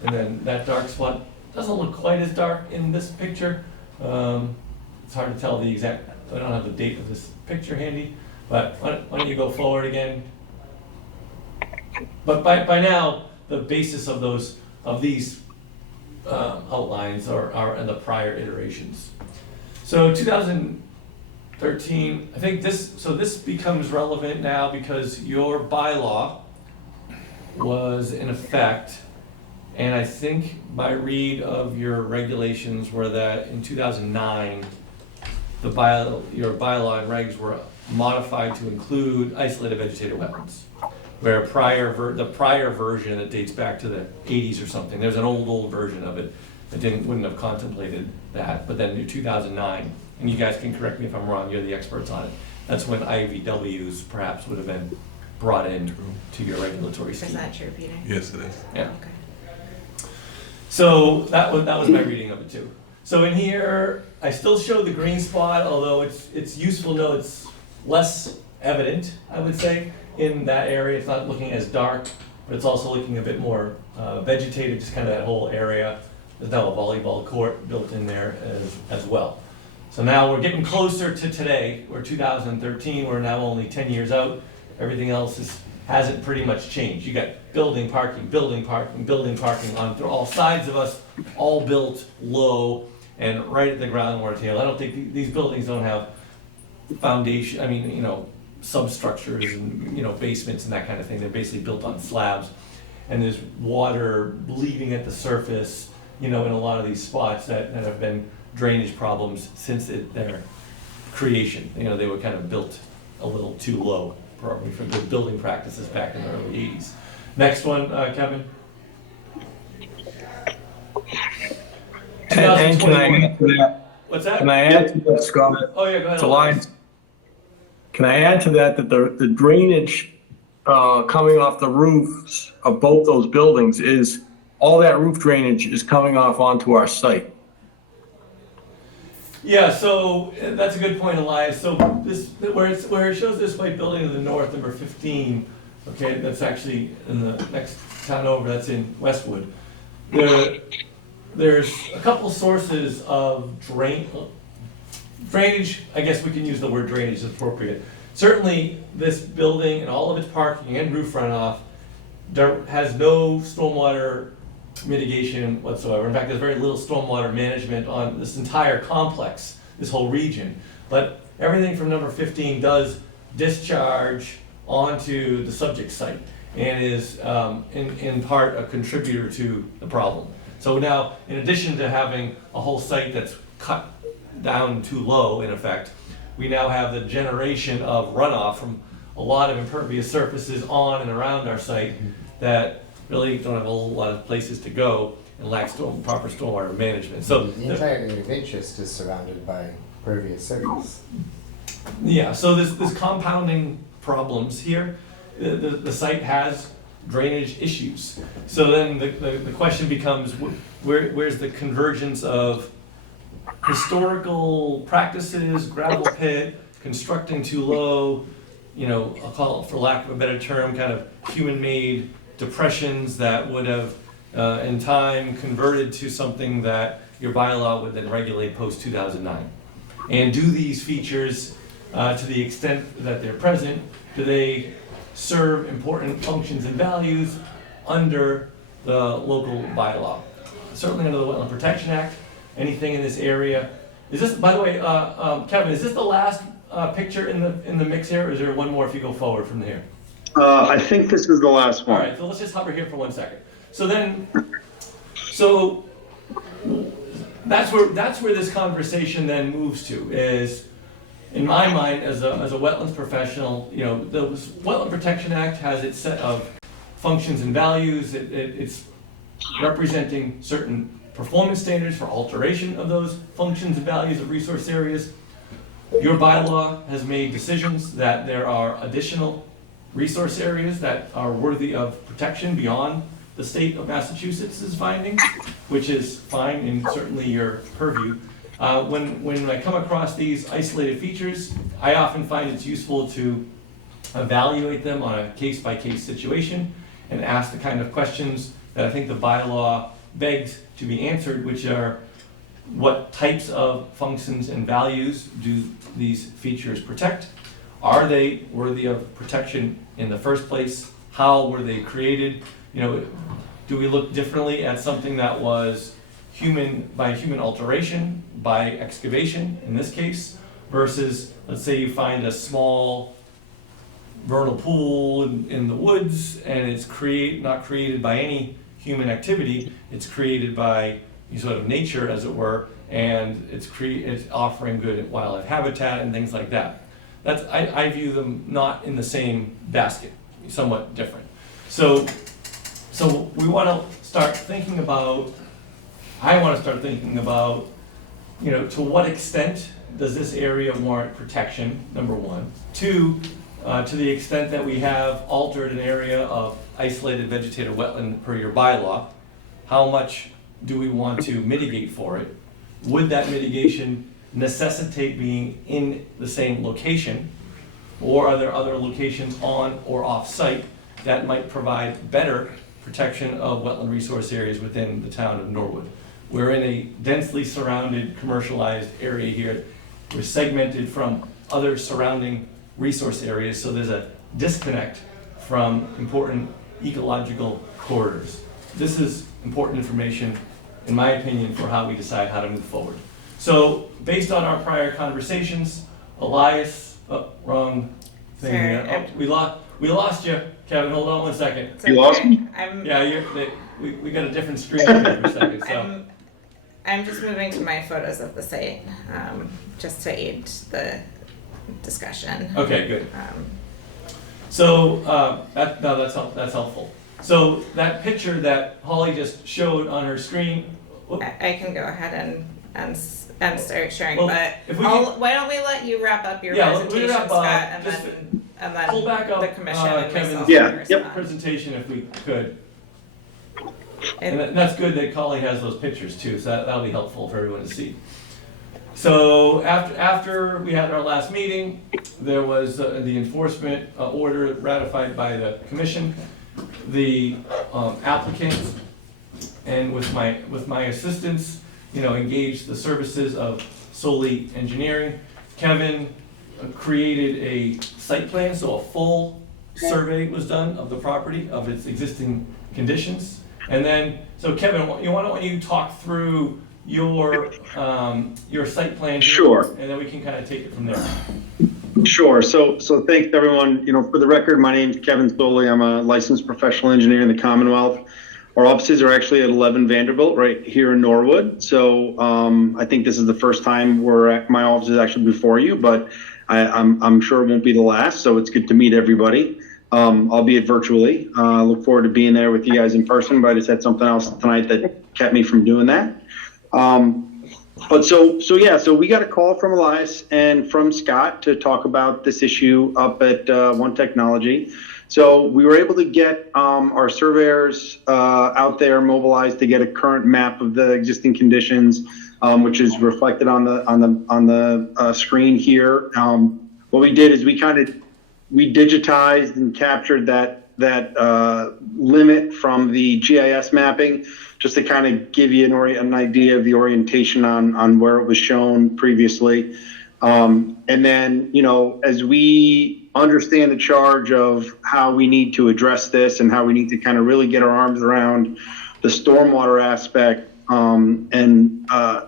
and then that dark spot doesn't look quite as dark in this picture. It's hard to tell the exact, I don't have the date of this picture handy, but why don't you go forward again? But by now, the basis of these outlines are in the prior iterations. So 2013, I think this becomes relevant now because your bylaw was in effect, and I think my read of your regulations were that in 2009, your bylaw and regs were modified to include isolated vegetated wetlands. Where the prior version that dates back to the 80s or something, there's an old version of it that wouldn't have contemplated that, but then in 2009, and you guys can correct me if I'm wrong, you're the experts on it, that's when IVWs perhaps would have been brought in to your regulatory scheme. Is that true, Peter? Yes, it is. Yeah. Okay. So that was my reading of it too. So in here, I still show the green spot, although it's useful to know it's less evident, I would say, in that area. It's not looking as dark, but it's also looking a bit more vegetated, just kind of that whole area. There's now a volleyball court built in there as well. So now we're getting closer to today. We're 2013, we're now only 10 years out. Everything else hasn't pretty much changed. You got building, parking on through all sides of us, all built low and right at the groundwater table. I don't think these buildings don't have foundation, substructures and, basements and that kind of thing. They're basically built on slabs. And there's water bleeding at the surface, in a lot of these spots that have been drainage problems since their creation. They were kind of built a little too low, probably for good building practices back in the early 80s. Next one, Kevin. And can I add to that? What's that? Can I add to that, Scott? Oh, yeah, go ahead. To line. Can I add to that the drainage coming off the roofs of both those buildings is, all that roof drainage is coming off onto our site. Yeah, so that's a good point, Elias. So this, where it shows this white building to the north, number 15, okay, that's actually in the next town over, that's in Westwood. There's a couple sources of drainage. I guess we can use the word drainage as appropriate. Certainly, this building and all of its parking and roof runoff has no stormwater mitigation whatsoever. In fact, there's very little stormwater management on this entire complex, this whole region. But everything from number 15 does discharge onto the subject site and is in part a contributor to the problem. So now, in addition to having a whole site that's cut down too low, in effect, we now have the generation of runoff from a lot of impervious surfaces on and around our site that really don't have a whole lot of places to go and lack proper stormwater management. So The entire area of interest is surrounded by pervious surface. yeah, so there's compounding problems here. The site has drainage issues. So then the question becomes, where's the convergence of historical practices, gravel pit, constructing too low, I'll call it, for lack of a better term, kind of human-made depressions that would have in time converted to something that your bylaw would then regulate post-2009. And do these features, to the extent that they're present, do they serve important functions and values under the local bylaw? Certainly under the Wetland Protection Act, anything in this area. Is this, by the way, Kevin, is this the last picture in the mix here, or is there one more if you go forward from here? I think this is the last All one. right, so let's just hover here for 1 second. So that's where this conversation then moves to, is, in my mind, as a wetlands professional, the Wetland Protection Act has its set of functions and values. It's representing certain performance standards for alteration of those functions and values of resource areas. Your bylaw has made decisions that there are additional resource areas that are worthy of protection beyond the state of Massachusetts' findings, which is fine and certainly your purview. When I come across these isolated features, I often find it's useful to evaluate them on a case-by-case situation and ask the kind of questions that I think the bylaw begs to be answered, which are, what types of functions and values do these features protect? Are they worthy of protection in the first place? How were they created? Do we look differently at something that was by human alteration, by excavation in this case, versus, let's say you find a small vernal pool in the woods and it's not created by any human activity, it's created by sort of nature, as it were, and it's offering good wildlife habitat and things like that. I view them not in the same basket, somewhat different. So we want to start thinking about, I want to start thinking about, to what extent does this area warrant protection, number one. Two, to the extent that we have altered an area of isolated vegetative wetland per your bylaw, how much do we want to mitigate for it? Would that mitigation necessitate being in the same location? Or are there other locations on or off site that might provide better protection of wetland resource areas within the town of Norwood? We're in a densely surrounded, commercialized area here. We're segmented from other surrounding resource areas, so there's a disconnect from important ecological corridors. This is important information, in my opinion, for how we decide how to move forward. So, based on our prior conversations, Elias, wrong thing Sorry, here. We lost you, Kevin. Hold on one second. It's You lost me? I'm, We got a different screen here for a second. So, I'm just moving to my photos of the site, just to aid the discussion. okay, good. So that's helpful. So that picture that Holly just showed on her screen. I can go ahead and start sharing, Well, but if we why don't we let you wrap up your Yeah, let me presentation, wrap up. Scott, and Just then pull back up the commission and Kevin's myself Yeah, can yep. respond. presentation if we could. And- And that's good that Holly has those pictures too, so that'll be helpful for everyone to see. So after we had our last meeting, there was the enforcement order ratified by the commission. The applicant, and with my assistance, engaged the services of Soli Engineering. Kevin created a site plan, so a full survey was done of the property, of its existing conditions. And then, so Kevin, why don't you talk through your site plan? Sure. And then we can kind of take it from there. Sure. So thanks everyone. For the record, my name is Kevin Stoley. I'm a licensed professional engineer in the Commonwealth. Our offices are actually at 11 Vanderbilt, right here in Norwood. So I think this is the first time my office is actually before you, but I'm sure it won't be the last. So it's good to meet everybody, albeit virtually. Look forward to being there with you guys in person, but I just had something else tonight that kept me from doing that. But so we got a call from Elias and from Scott to talk about this issue up at One Technology. So we were able to get our surveyors out there mobilized to get a current map of the existing conditions, which is reflected on the screen here. What we did is we digitized and captured that limit from the GIS mapping, just to kind of give you an idea of the orientation on where it was shown previously. And then, as we understand the charge of how we need to address this and how we need to kind of really get our arms around the stormwater aspect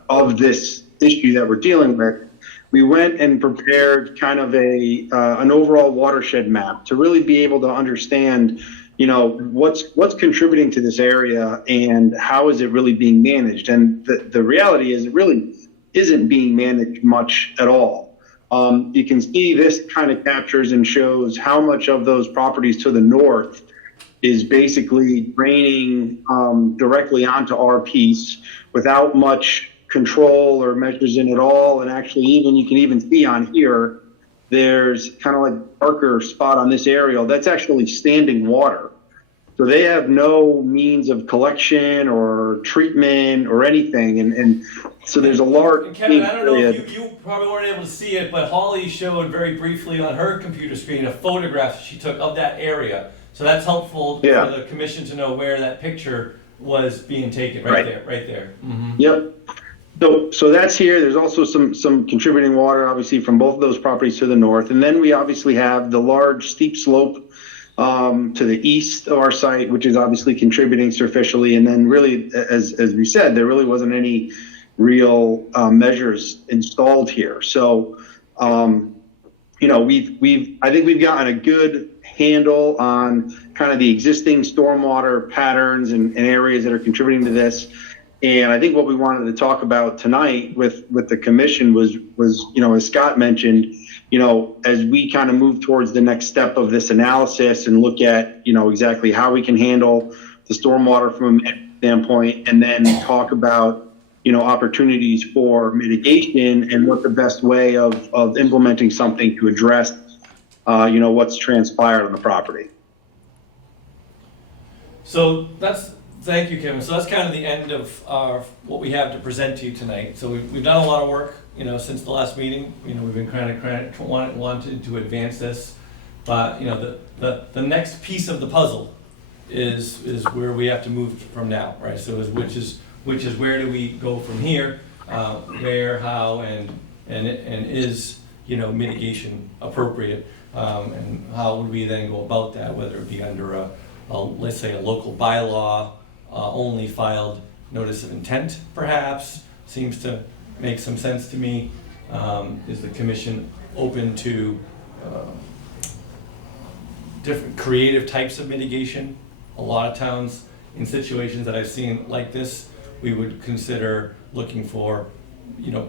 of this issue that we're dealing with, we went and prepared kind of an overall watershed map to really be able to understand what's contributing to this area and how is it really being managed. And the reality is it really isn't being managed much at all. You can see this kind of captures and shows how much of those properties to the north is basically draining directly onto our piece without much control or measures in at all. And actually you can even see on here, there's kind of like a darker spot on this aerial that's actually standing water. So they have no means of collection or treatment or anything. And so there's a large... And Kevin, I don't know if you probably weren't able to see it, but Holly showed very briefly on her computer screen a photograph she took of that area. So that's helpful for the commission to know where that picture was being taken, right there. Mm-hmm. Yep. So that's here. There's also some contributing water, obviously, from both of those properties to the north. And then we obviously have the large steep slope to the east of our site, which is obviously contributing surficially. And then really, as we said, there really wasn't any real measures installed here. So, I think we've gotten a good handle on kind of the existing stormwater patterns and areas that are contributing to this. And I think what we wanted to talk about tonight with the commission was, as Scott mentioned, as we kind of move towards the next step of this analysis and look at, exactly how we can handle the stormwater from a management standpoint, and then talk about, opportunities for mitigation and what the best way of implementing something to address, what's transpired on the property. So thank you, Kevin. So that's kind of the end of what we have to present to you tonight. So we've done a lot of work, since the last meeting. We've been kind of wanted to advance this, but the next piece of the puzzle is where we have to move from now, right? So which is where do we go from here? Where, how, and is mitigation appropriate? And how would we then go about that? Whether it be under let's say a local bylaw, only filed notice of intent, perhaps, seems to make some sense to me. Is the commission open to different creative types of mitigation? A lot of towns, in situations that I've seen like this, we would consider looking for,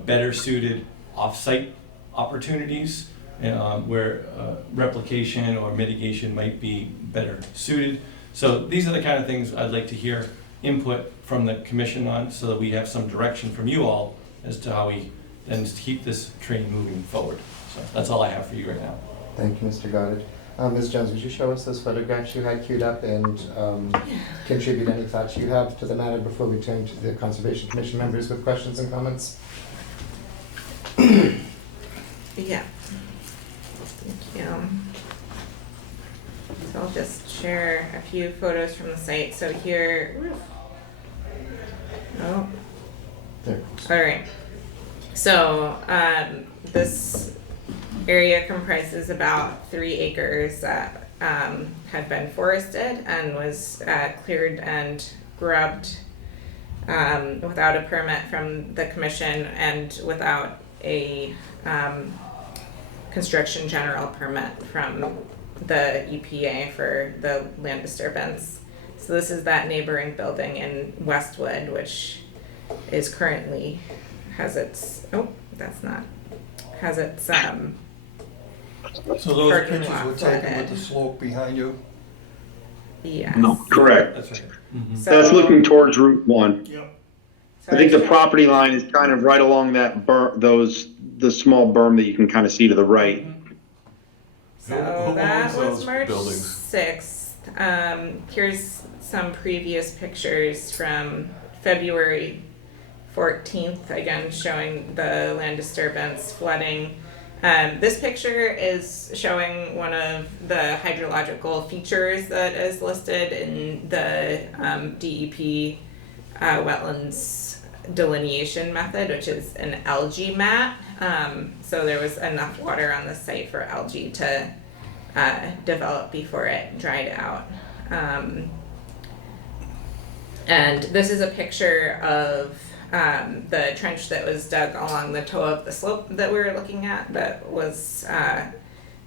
better suited off-site opportunities where replication or mitigation might be better suited. So these are the kind of things I'd like to hear input from the commission on, so that we have some direction from you all as to how we then keep this train moving forward. So that's all I have for you right now. Thank you, Mr. Goddard. Ms. Jones, would you show us those photographs you had queued up and contribute any thoughts you have to the matter before we turn to the Conservation Commission members with questions and comments? Yeah. Thank you. So I'll just share a few photos from the site. So here, oh, There. all right. So this area comprises about 3 acres that had been forested and was cleared and grubbed without a permit from the commission and without a construction general permit from the EPA for the land disturbance. So this is that neighboring building in Westwood, which is currently has its So those parking pictures lot were taken flooded. with the slope behind you? Yes. No. Correct. That's right. Mm-hmm. So, That's looking towards Route 1. Yep. I think the property line is kind of right along that the small berm that you can kind of see to the right. So Who that owns was those March buildings? 6th. Here's some previous pictures from February 14th, again showing the land disturbance, flooding. This picture is showing one of the hydrological features that is listed in the DEP wetlands delineation method, which is an algae mat. So there was enough water on the site for algae to develop before it dried out. And this is a picture of the trench that was dug along the toe of the slope that we were looking at that was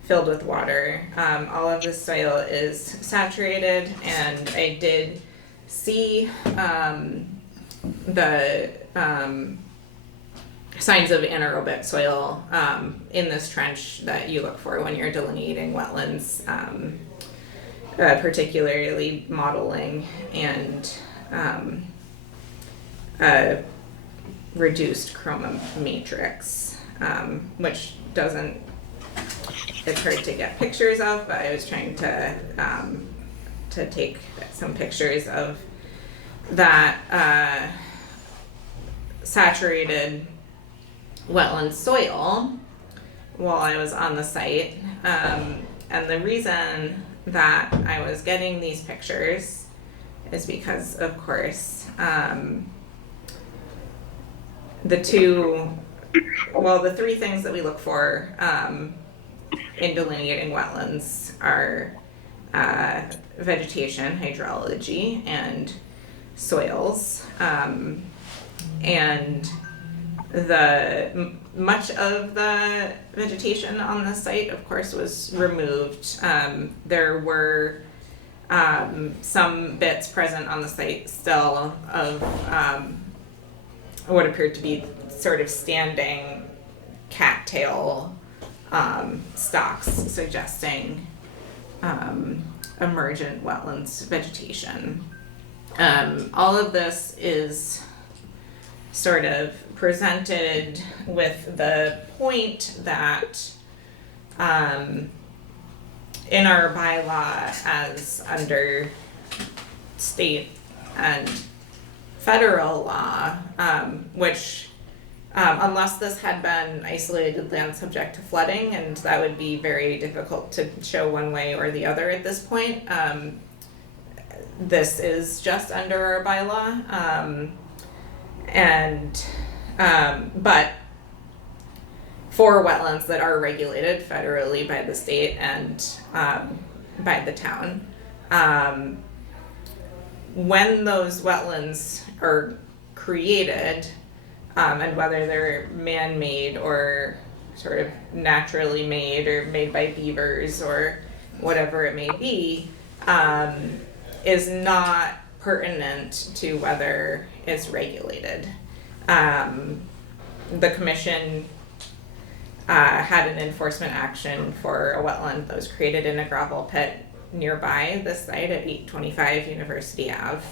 filled with water. All of the soil is saturated, and I did see the signs of anaerobic soil in this trench that you look for when you're delineating wetlands, particularly modeling and reduced chroma matrix, which doesn't, it's hard to get pictures of, but I was trying to take some pictures of that saturated wetland soil while I was on the site. And the reason that I was getting these pictures is because, of course, the 3 things that we look for in delineating wetlands are vegetation, hydrology, and soils. And much of the vegetation on the site, of course, was removed. There were some bits present on the site still of what appeared to be sort of standing cattail stalks, suggesting emergent wetlands vegetation. All of this is sort of presented with the point that in our bylaw, as under state and federal law, which unless this had been isolated land subject to flooding, and that would be very difficult to show one way or the other at this point, this is just under our bylaw. But for wetlands that are regulated federally by the state and by the town, when those wetlands are created, and whether they're man-made or sort of naturally made or made by beavers or whatever it may be, is not pertinent to whether it's regulated. The commission had an enforcement action for a wetland that was created in a gravel pit nearby this site at 825 University Ave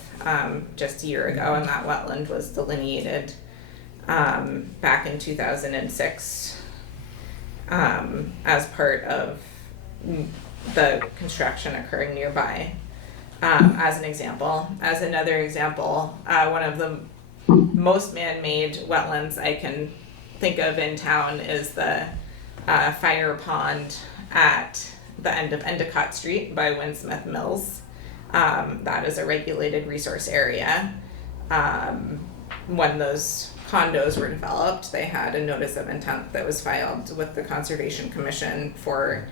just a year ago, and that wetland was delineated back in 2006 as part of the construction occurring nearby, as an example. As another example, one of the most man-made wetlands I can think of in town is the fire pond at the end of Endicott Street by Winsmith Mills. That is a regulated resource area. When those condos were developed, they had a notice of intent that was filed with the Conservation Commission for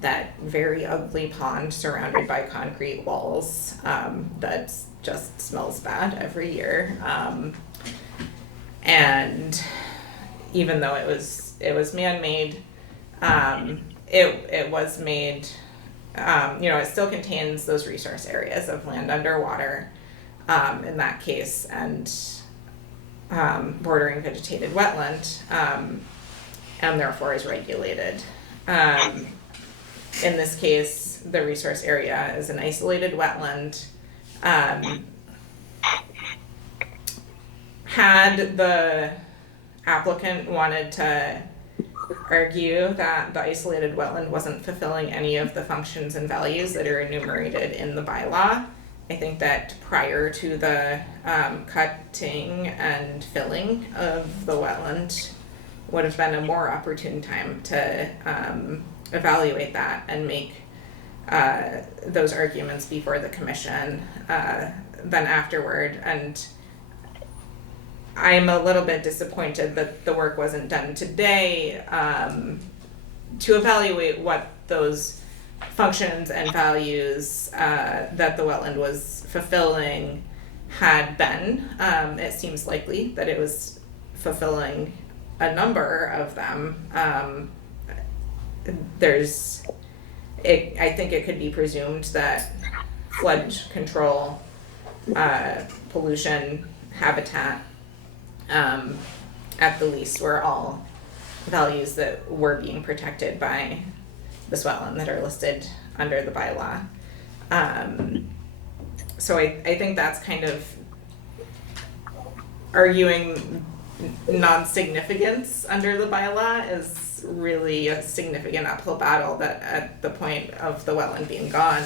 that very ugly pond surrounded by concrete walls that just smells bad every year. And even though it was man-made, it was made, it still contains those resource areas of land underwater in that case, and bordering vegetated wetland, and therefore is regulated. In this case, the resource area is an isolated wetland. Had the applicant wanted to argue that the isolated wetland wasn't fulfilling any of the functions and values that are enumerated in the bylaw, I think that prior to the cutting and filling of the wetland would have been a more opportune time to evaluate that and make those arguments before the commission than afterward. And I'm a little bit disappointed that the work wasn't done today to evaluate what those functions and values that the wetland was fulfilling had been. It seems likely that it was fulfilling a number of them. I think it could be presumed that flood control, pollution, habitat, at the least were all values that were being protected by this wetland that are listed under the bylaw. So I think that's kind of arguing non-significance under the bylaw is really a significant uphill battle that at the point of the wetland being gone,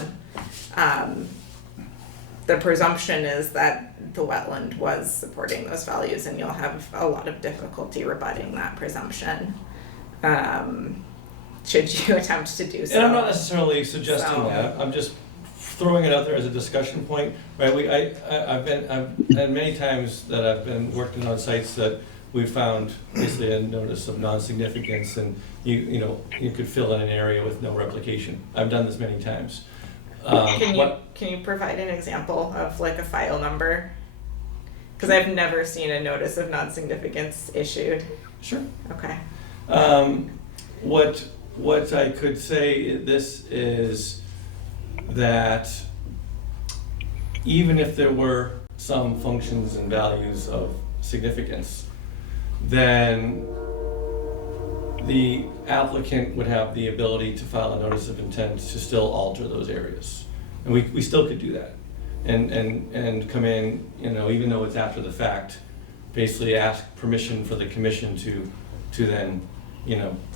the presumption is that the wetland was supporting those values, and you'll have a lot of difficulty rebutting that presumption. Should you attempt to do so. And I'm not necessarily suggesting that, I'm just throwing it out there as a discussion point, right? I've had many times that I've been working on sites that we found basically a notice of non-significance, and you could fill in an area with no replication. I've done this many times. Can you provide an example of like a file number? Because I've never seen a notice of non-significance issued. Sure. Okay. What I could say this is that even if there were some functions and values of significance, then the applicant would have the ability to file a notice of intent to still alter those areas. And we still could do that. And come in, even though it's after the fact, basically ask permission for the commission to then,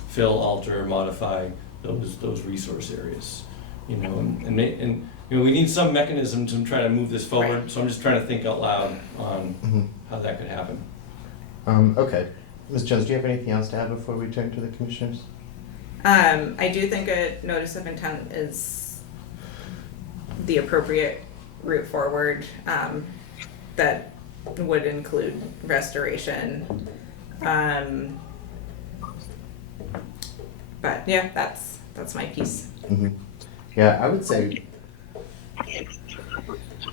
fill, alter, modify those resource areas. And we need some mechanism to try to move this forward, Right. so I'm just trying to think out loud on how that could happen. Okay. Ms. Jones, do you have anything else to add before we turn to the commissioners? I do think a notice of intent is the appropriate route forward, that would include restoration. But yeah, that's my piece. Mm-hmm. Yeah, I would say,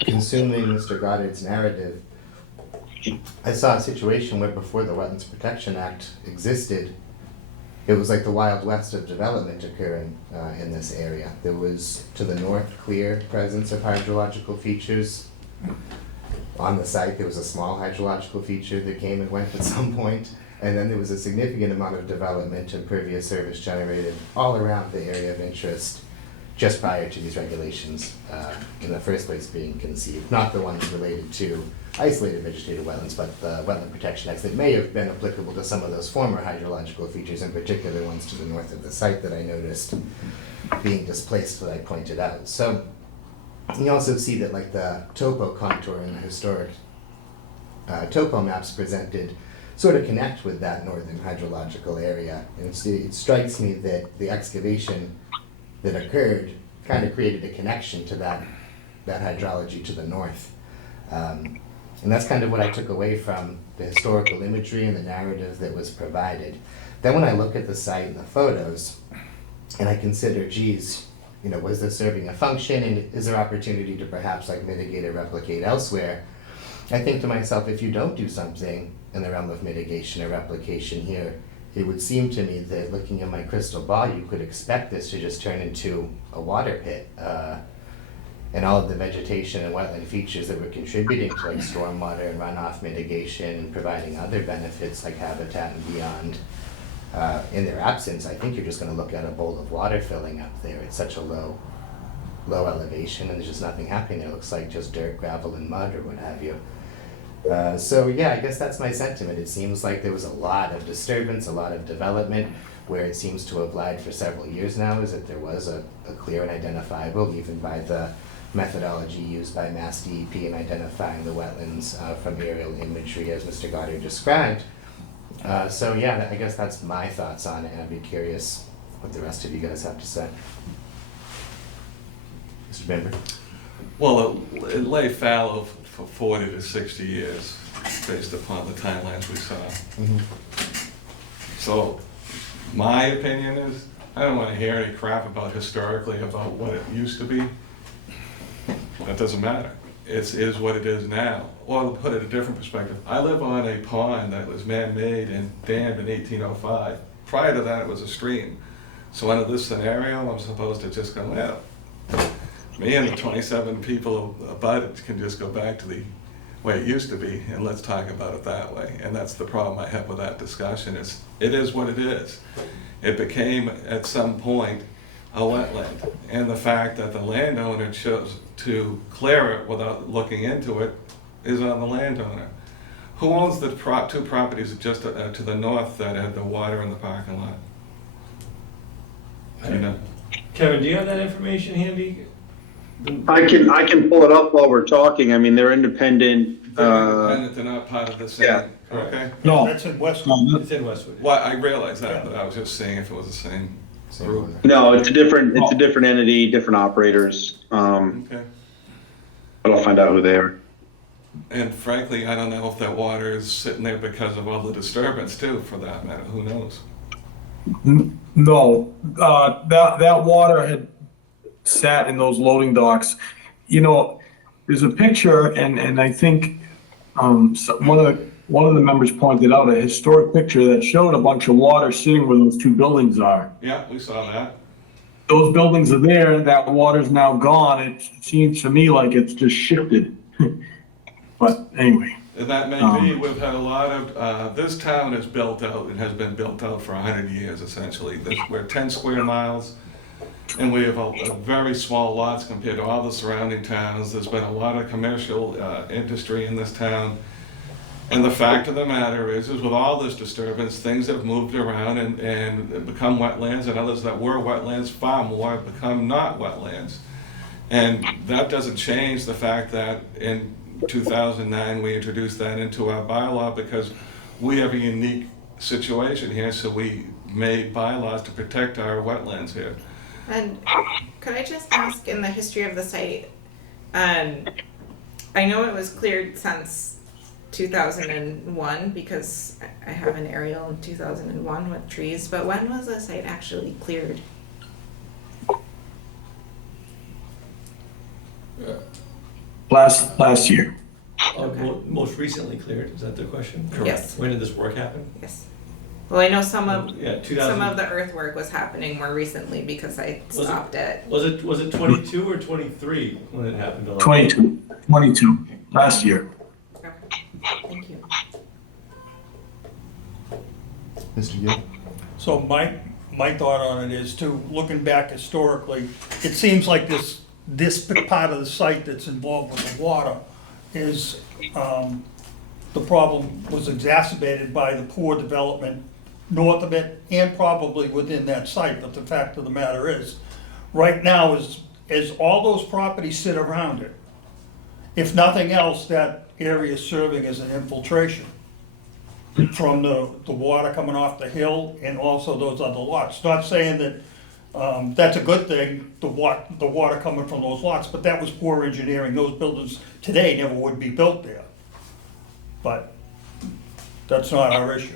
consuming Mr. Goddard's narrative, I saw a situation where before the Wetlands Protection Act existed, it was like the Wild West of development occurring in this area. There was, to the north, clear presence of hydrological features. On the site, there was a small hydrological feature that came and went at some point. And then there was a significant amount of development and pervious service generated all around the area of interest just prior to these regulations in the first place being conceived. Not the ones related to isolated vegetated wetlands, but the Wetland Protection Acts that may have been applicable to some of those former hydrological features, in particular ones to the north of the site that I noticed being displaced that I pointed out. So you also see that like the topo contour in the historic topo maps presented sort of connect with that northern hydrological area. And it strikes me that the excavation that occurred kind of created a connection to that hydrology to the north. And that's kind of what I took away from the historical imagery and the narrative that was provided. Then when I look at the site and the photos, and I consider, geez, was this serving a function, and is there opportunity to perhaps like mitigate or replicate elsewhere? I think to myself, if you don't do something in the realm of mitigation or replication here, it would seem to me that looking in my crystal ball, you could expect this to just turn into a water pit. And all of the vegetation and wetland features that were contributing to like stormwater and runoff mitigation and providing other benefits like habitat and beyond, in their absence, I think you're just going to look at a bowl of water filling up there. It's such a low elevation, and there's just nothing happening. It looks like just dirt, gravel, and mud, or what have you. So yeah, I guess that's my sentiment. It seems like there was a lot of disturbance, a lot of development. Where it seems to have lied for several years now is that there was a clear and identifiable, even by the methodology used by Mass DEP in identifying the wetlands from aerial imagery as Mr. Goddard described. So yeah, I guess that's my thoughts on it, and I'd be curious what the rest of you guys have to say. Mr. Bimber? Well, it lay fallow for 40 to 60 years based upon the timelines we saw. Mm-hmm. So my opinion is, I don't want to hear any crap about historically about what it used to be. That doesn't matter. It is what it is now. Or to put it in a different perspective, I live on a pond that was man-made and dammed in 1805. Prior to that, it was a stream. So under this scenario, I'm supposed to just go, well, me and the 27 people about it can just go back to the way it used to be, and let's talk about it that way. And that's the problem I have with that discussion. It is what it is. It became, at some point, a wetland. And the fact that the landowner chose to clear it without looking into it is on the landowner. Who owns the two properties just to the north that had the water in the parking lot? You know? Kevin, do you have that information handy? I can pull it up while we're talking. I mean, they're independent. They're independent, they're not part of the same, Yeah. okay? No, That's in Westwood. It's in Westwood. Well, I realize that, but I was just seeing if it was the same group. No, it's a different entity, different operators. Okay. But I'll find out who they are. And frankly, I don't know if that water is sitting there because of all the disturbance too, for that matter, who knows? no, that water had sat in those loading docks. There's a picture, and I think one of the members pointed out a historic picture that showed a bunch of water sitting where those two buildings are. Yeah, we saw that. Those buildings are there, that water's now gone. It seems to me like it's just shifted. But anyway. And that may be, we've had a lot of, this town is built out and has been built out for 100 years essentially. We're 10 square miles and we have a very small lots compared to all the surrounding towns. There's been a lot of commercial industry in this town. And the fact of the matter is with all this disturbance, things have moved around and become wetlands, and others that were wetlands far more have become not wetlands. And that doesn't change the fact that in 2009 we introduced that into our bylaw because we have a unique situation here, so we made bylaws to protect our wetlands here. And could I just ask, in the history of the site, I know it was cleared since 2001 because I have an aerial in 2001 with trees, but when was the site actually cleared? Last year. Most recently cleared, is that the question? Yes. When did this work happen? Yes. Well, I know some of Yeah, some of the earthwork was happening more recently because I stopped it. Was it 22 or 23 when it happened? 22, last year. Okay. Thank you. Mr. Gill? So my thought on it is too, looking back historically, it seems like this part of the site that's involved with the water is, the problem was exacerbated by the poor development north of it and probably within that site, but the fact of the matter is, right now as all those properties sit around it, if nothing else, that area is serving as an infiltration from the water coming off the hill and also those other lots. Not saying that that's a good thing, the water coming from those lots, but that was poor engineering. Those buildings today never would be built there. But that's not our issue.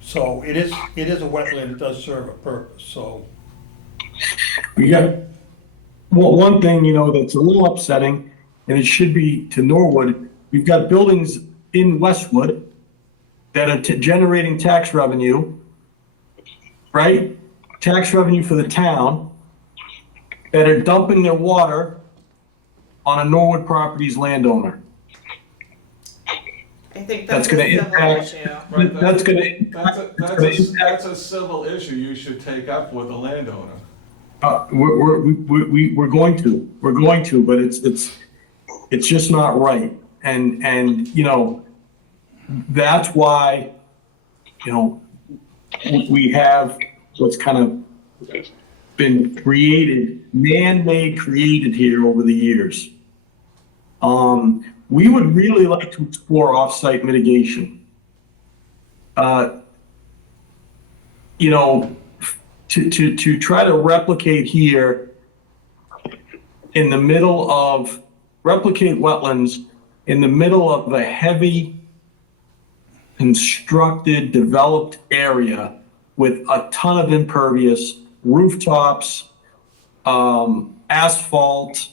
So it is a wetland, it does serve a purpose, so. We got, well, one thing, that's a little upsetting, and it should be to Norwood, we've got buildings in Westwood that are generating tax revenue, right? Tax revenue for the town, that are dumping their water on a Norwood Properties landowner. I think That's that's gonna a civil impact- issue. Right, That's gonna that's a civil issue you should take up with the landowner. we're going to, but it's just not right. And that's why, we have what's kind of been created, man-made created here over the years. We would really like to explore off-site mitigation. To try to replicate here in the middle of, replicate wetlands in the middle of a heavy constructed, developed area with a ton of impervious, rooftops, asphalt,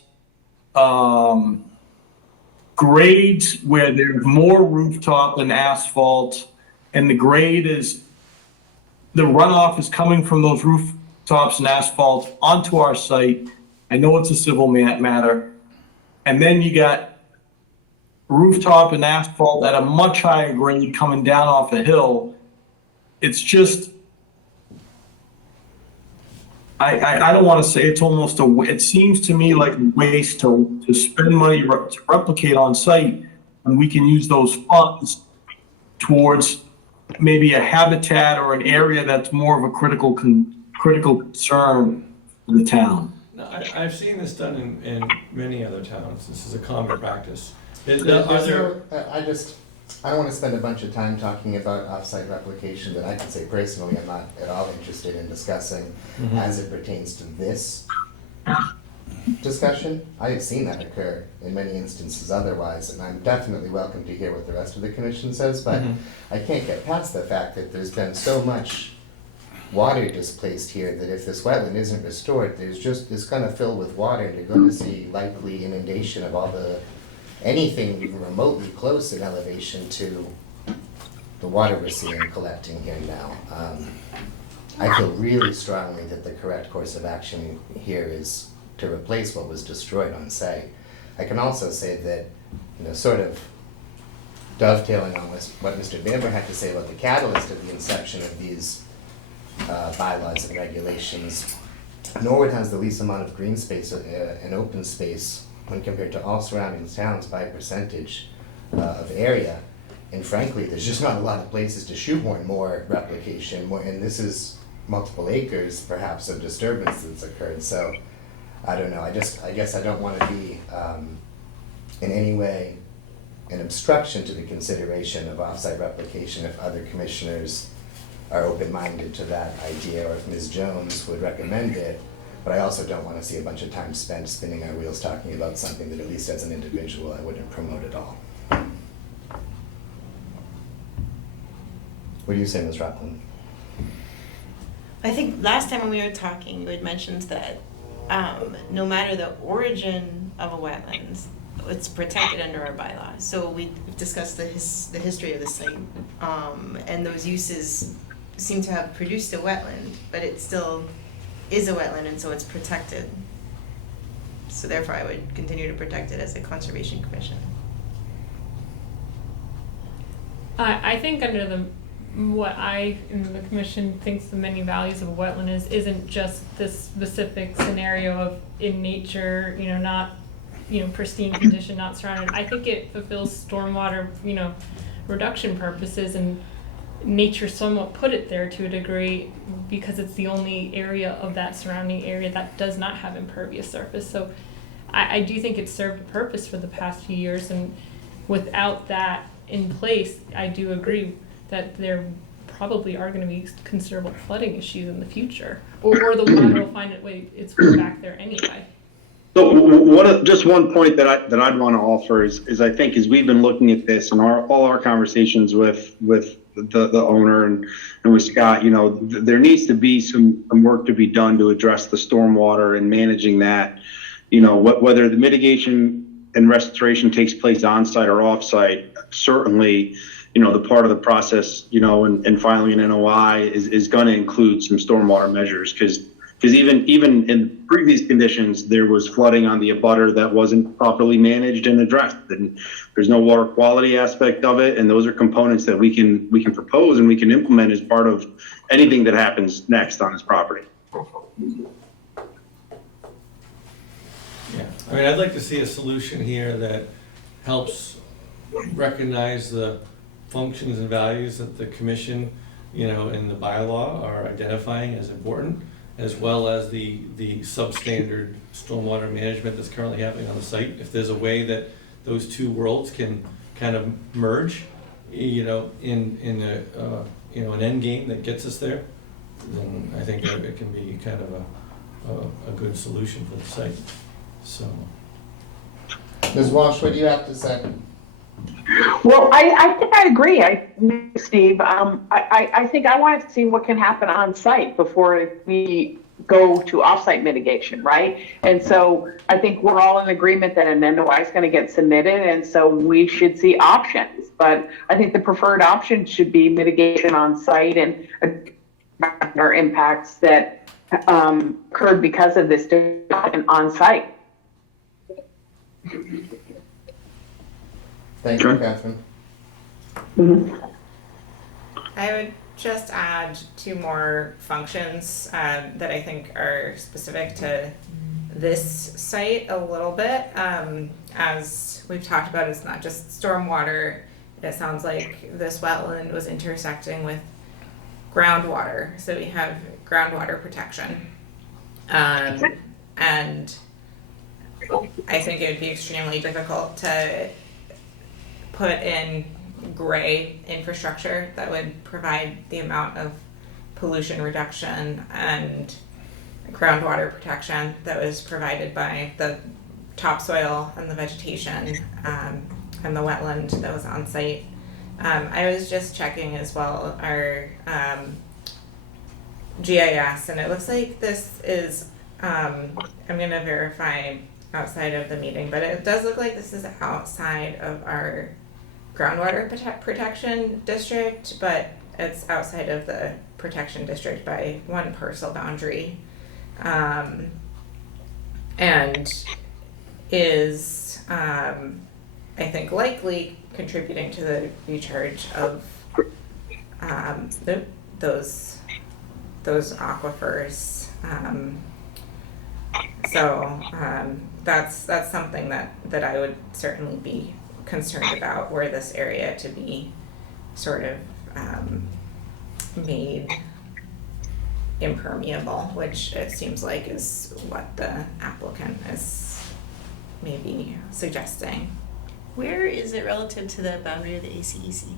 grades where there's more rooftop than asphalt, and the grade is, the runoff is coming from those rooftops and asphalt onto our site. I know it's a civil matter. And then you got rooftop and asphalt at a much higher grade coming down off a hill. It's just, I don't want to say it's almost it seems to me like a waste to spend money to replicate on site, and we can use those funds towards maybe a habitat or an area that's more of a critical concern for the town. No, I've seen this done in many other towns. This is a common practice. I don't want to spend a bunch of time talking about off-site replication, but I can say personally, I'm not at all interested in discussing as it pertains to this discussion. I have seen that occur in many instances otherwise, and I'm definitely welcome to hear what the rest of the commission says, but I can't get past the fact that there's been so much water displaced here that if this wetland isn't restored, it's gonna fill with water, and you're gonna see likely inundation of all anything even remotely close in elevation to the water we're seeing collecting here now. I feel really strongly that the correct course of action here is to replace what was destroyed on site. I can also say that, sort of dovetailing on what Mr. Bamber had to say about the catalyst of the inception of these bylaws and regulations, Norwood has the least amount of green space and open space when compared to all surrounding towns by percentage of area. And frankly, there's just not a lot of places to shoehorn more replication, and this is multiple acres perhaps of disturbance that's occurred. So I don't know, I guess I don't want to be in any way an obstruction to the consideration of offsite replication if other commissioners are open-minded to that idea, or if Ms. Jones would recommend it. But I also don't want to see a bunch of time spent spinning our wheels talking about something that, at least as an individual, I wouldn't promote at all. What do you say, Ms. Rockland? I think last time when we were talking, you had mentioned that no matter the origin of a wetlands, it's protected under our bylaw. So we've discussed the history of the site, and those uses seem to have produced a wetland, but it still is a wetland, and so it's protected. So therefore, I would continue to protect it as a conservation commission. I think under what I and the commission thinks the many values of a wetland isn't just this specific scenario of in nature, not, pristine condition, not surrounded. I think it fulfills stormwater, reduction purposes, and nature somewhat put it there to a degree because it's the only area of that surrounding area that does not have impervious surface. So I do think it's served a purpose for the past few years, and without that in place, I do agree that there probably are going to be considerable flooding issues in the future, or the water will find its way back there anyway. So just one point that I'd want to offer is I think as we've been looking at this and all our conversations with the owner and with Scott, there needs to be some work to be done to address the stormwater and managing that. Whether the mitigation and restoration takes place on site or off site, certainly. The part of the process, and filing an NOI is going to include some stormwater measures because even in previous conditions, there was flooding on the abutter that wasn't properly managed and addressed. And there's no water quality aspect of it. And those are components that we can propose and we can implement as part of anything that happens next on this property. Yeah, I'd like to see a solution here that helps recognize the functions and values that the commission, in the bylaw are identifying as important, as well as the substandard stormwater management that's currently happening on the site. If there's a way that those two worlds can kind of merge, in an end game that gets us there, then I think that it can be kind of a good solution for the site. So, Ms. Walsh, what do you have to say? Well, I think I agree, Steve. I think I wanted to see what can happen on site before we go to offsite mitigation, right? And so I think we're all in agreement that an NOI is going to get submitted, and so we should see options. But I think the preferred option should be mitigation on site and our impacts that occurred because of this on site. Thank you, Catherine. I would just add two more functions that I think are specific to this site a little bit. As we've talked about, it's not just stormwater. It sounds like this wetland was intersecting with groundwater. So we have groundwater protection. And I think it would be extremely difficult to put in gray infrastructure that would provide the amount of pollution reduction and groundwater protection that was provided by the topsoil and the vegetation and the wetland that was on site. I was just checking as well our GIS, and it looks like this is, I'm going to verify outside of the meeting, but it does look like this is outside of our groundwater protection district, but it's outside of the protection district by one parcel boundary, and is I think likely contributing to the recharge of those aquifers. That's something that I would certainly be concerned about, were this area to be sort of made impermeable, which it seems like is what the applicant is maybe suggesting. Where is it relative to the boundary of the ACEC?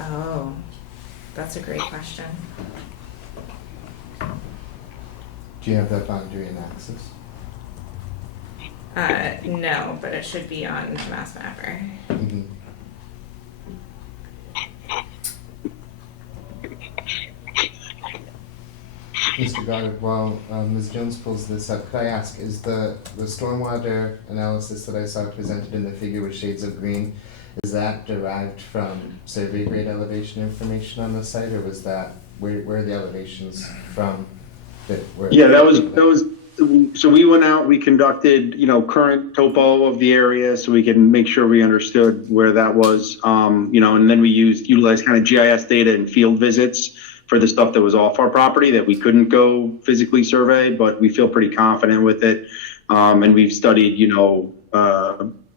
Oh, that's a great question. Do you have that boundary and access? No, but it should be on Mass Mapper. Mm-hmm. Mr. Goddard, while Ms. Jones pulls this up, could I ask, is the stormwater analysis that I saw presented in the figure with shades of green, is that derived from survey grade elevation information on the site, or was that, where are the elevations from? Yeah, that was, so we went out, we conducted, current topo of the area so we can make sure we understood where that was, and then we utilized kind of GIS data and field visits for the stuff that was off our property that we couldn't go physically survey, but we feel pretty confident with it. And we've studied,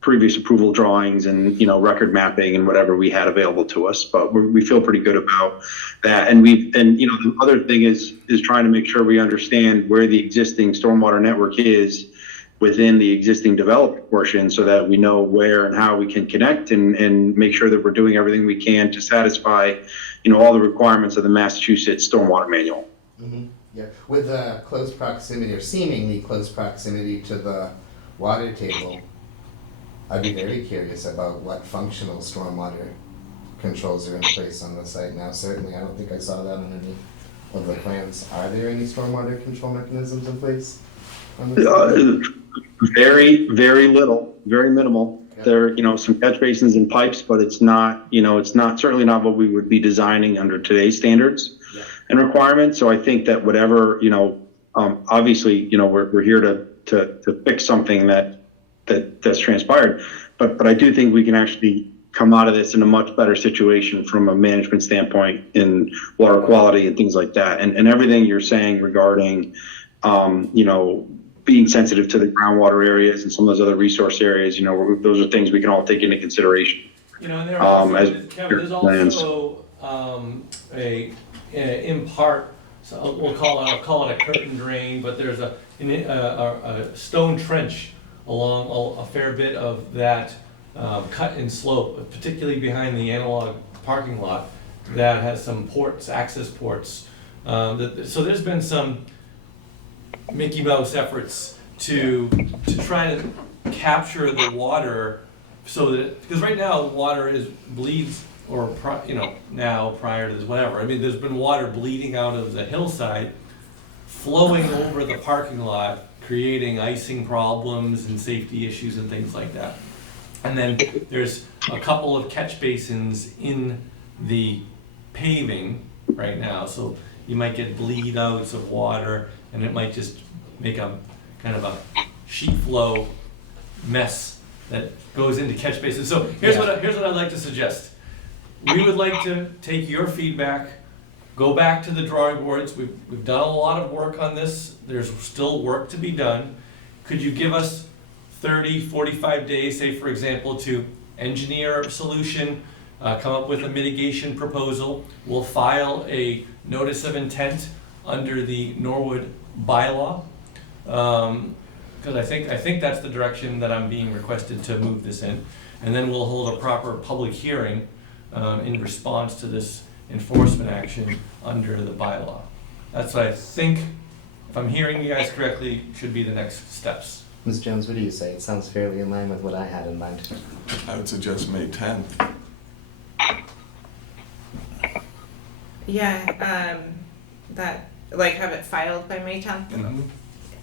previous approval drawings and, record mapping and whatever we had available to us, but we feel pretty good about that. And the other thing is trying to make sure we understand where the existing stormwater network is within the existing developed portion, so that we know where and how we can connect and make sure that we're doing everything we can to satisfy, all the requirements of the Massachusetts Stormwater Manual. Mm-hmm. Yeah, with close proximity or seemingly close proximity to the water table, I'd be very curious about what functional stormwater controls are in place on the site now. Certainly, I don't think I saw that on any of the plans. Are there any stormwater control mechanisms in place on the site? Very, very little, very minimal. There, some catch basins and pipes, but it's not, certainly not what we would be designing under today's standards and requirements. So I think that whatever, obviously, we're here to fix something that's transpired, but I do think we can actually come out of this in a much better situation from a management standpoint in water quality and things like that. And everything you're saying regarding, being sensitive to the groundwater areas and some of those other resource areas, those are things we can all take into consideration. And there are also, as Kevin, there's plans. also in part, so I'll call it a curtain drain, but there's a stone trench along a fair bit of that cut and slope, particularly behind the analog parking lot, that has some ports, access ports. So there's been some Mickey Mouse efforts to try to capture the water, so that, because right now water bleeds, or now prior to this, whatever. I mean, there's been water bleeding out of the hillside, flowing over the parking lot, creating icing problems and safety issues and things like that. And then there's a couple of catch basins in the paving right now, so you might get bleed outs of water, and it might just make a kind of a sheet flow mess that goes into catch basins. So here's what I'd like to suggest. We would like to take your feedback, go back to the drawing boards. We've done a lot of work on this. There's still work to be done. Could you give us 30, 45 days, say for example, to engineer a solution, come up with a mitigation proposal? We'll file a notice of intent under the Norwood bylaw, because I think that's the direction that I'm being requested to move this in. And then we'll hold a proper public hearing in response to this enforcement action under the bylaw. That's what I think, if I'm hearing you guys correctly, should be the next steps. Ms. Jones, what do you say? It sounds fairly in line with what I had in mind. I would suggest May 10th. Yeah, that, like, have it filed by May 10th? Mm-hmm.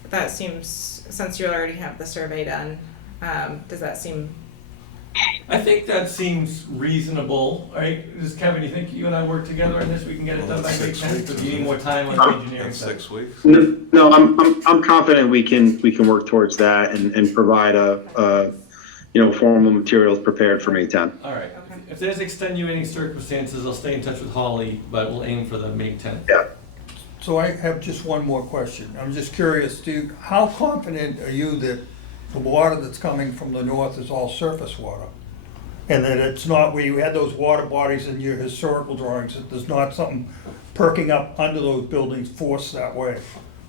That seems, since you already have the survey done, does that seem I think that seems reasonable, right? Does Kevin, you think you and I work together on this, we can get it done by May 10th, or do you need more time on the engineering That's side? 6 weeks. No, I'm confident we can work towards that and provide formal materials prepared for May 10th. All right, if there's extenuating circumstances, I'll stay in touch with Holly, but we'll aim for the May 10th. Yeah. So I have just one more question. I'm just curious, how confident are you that the water that's coming from the north is all surface water? And that it's not, where you had those water bodies in your historical drawings, that there's not something perking up under those buildings forced that way?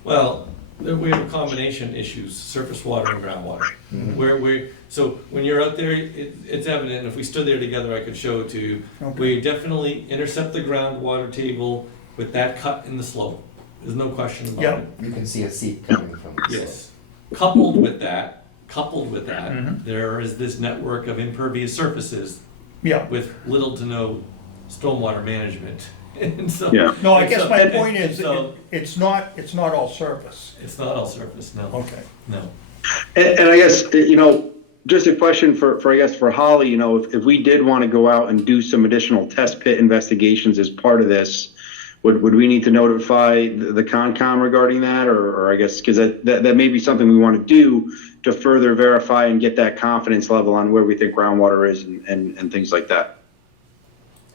Well, we have a combination issues, surface water and groundwater. So when you're out there, it's evident, and if we stood there together, I could show it to you. Okay. We definitely intercept the groundwater table with that cut in the slope. There's no question about Yep. it. You can see a seep coming from the slope. Yes. Coupled with that, there is this network of impervious surfaces Yeah. with little to no stormwater management. And so, Yeah. No, I and guess so- my and- point and is, so it's not all surface. it's not all surface, no. Okay. No. And I guess, just a question for Holly, if we did want to go out and do some additional test pit investigations as part of this, would we need to notify the Concom regarding that? Or I guess, because that may be something we want to do to further verify and get that confidence level on where we think groundwater is and things like that.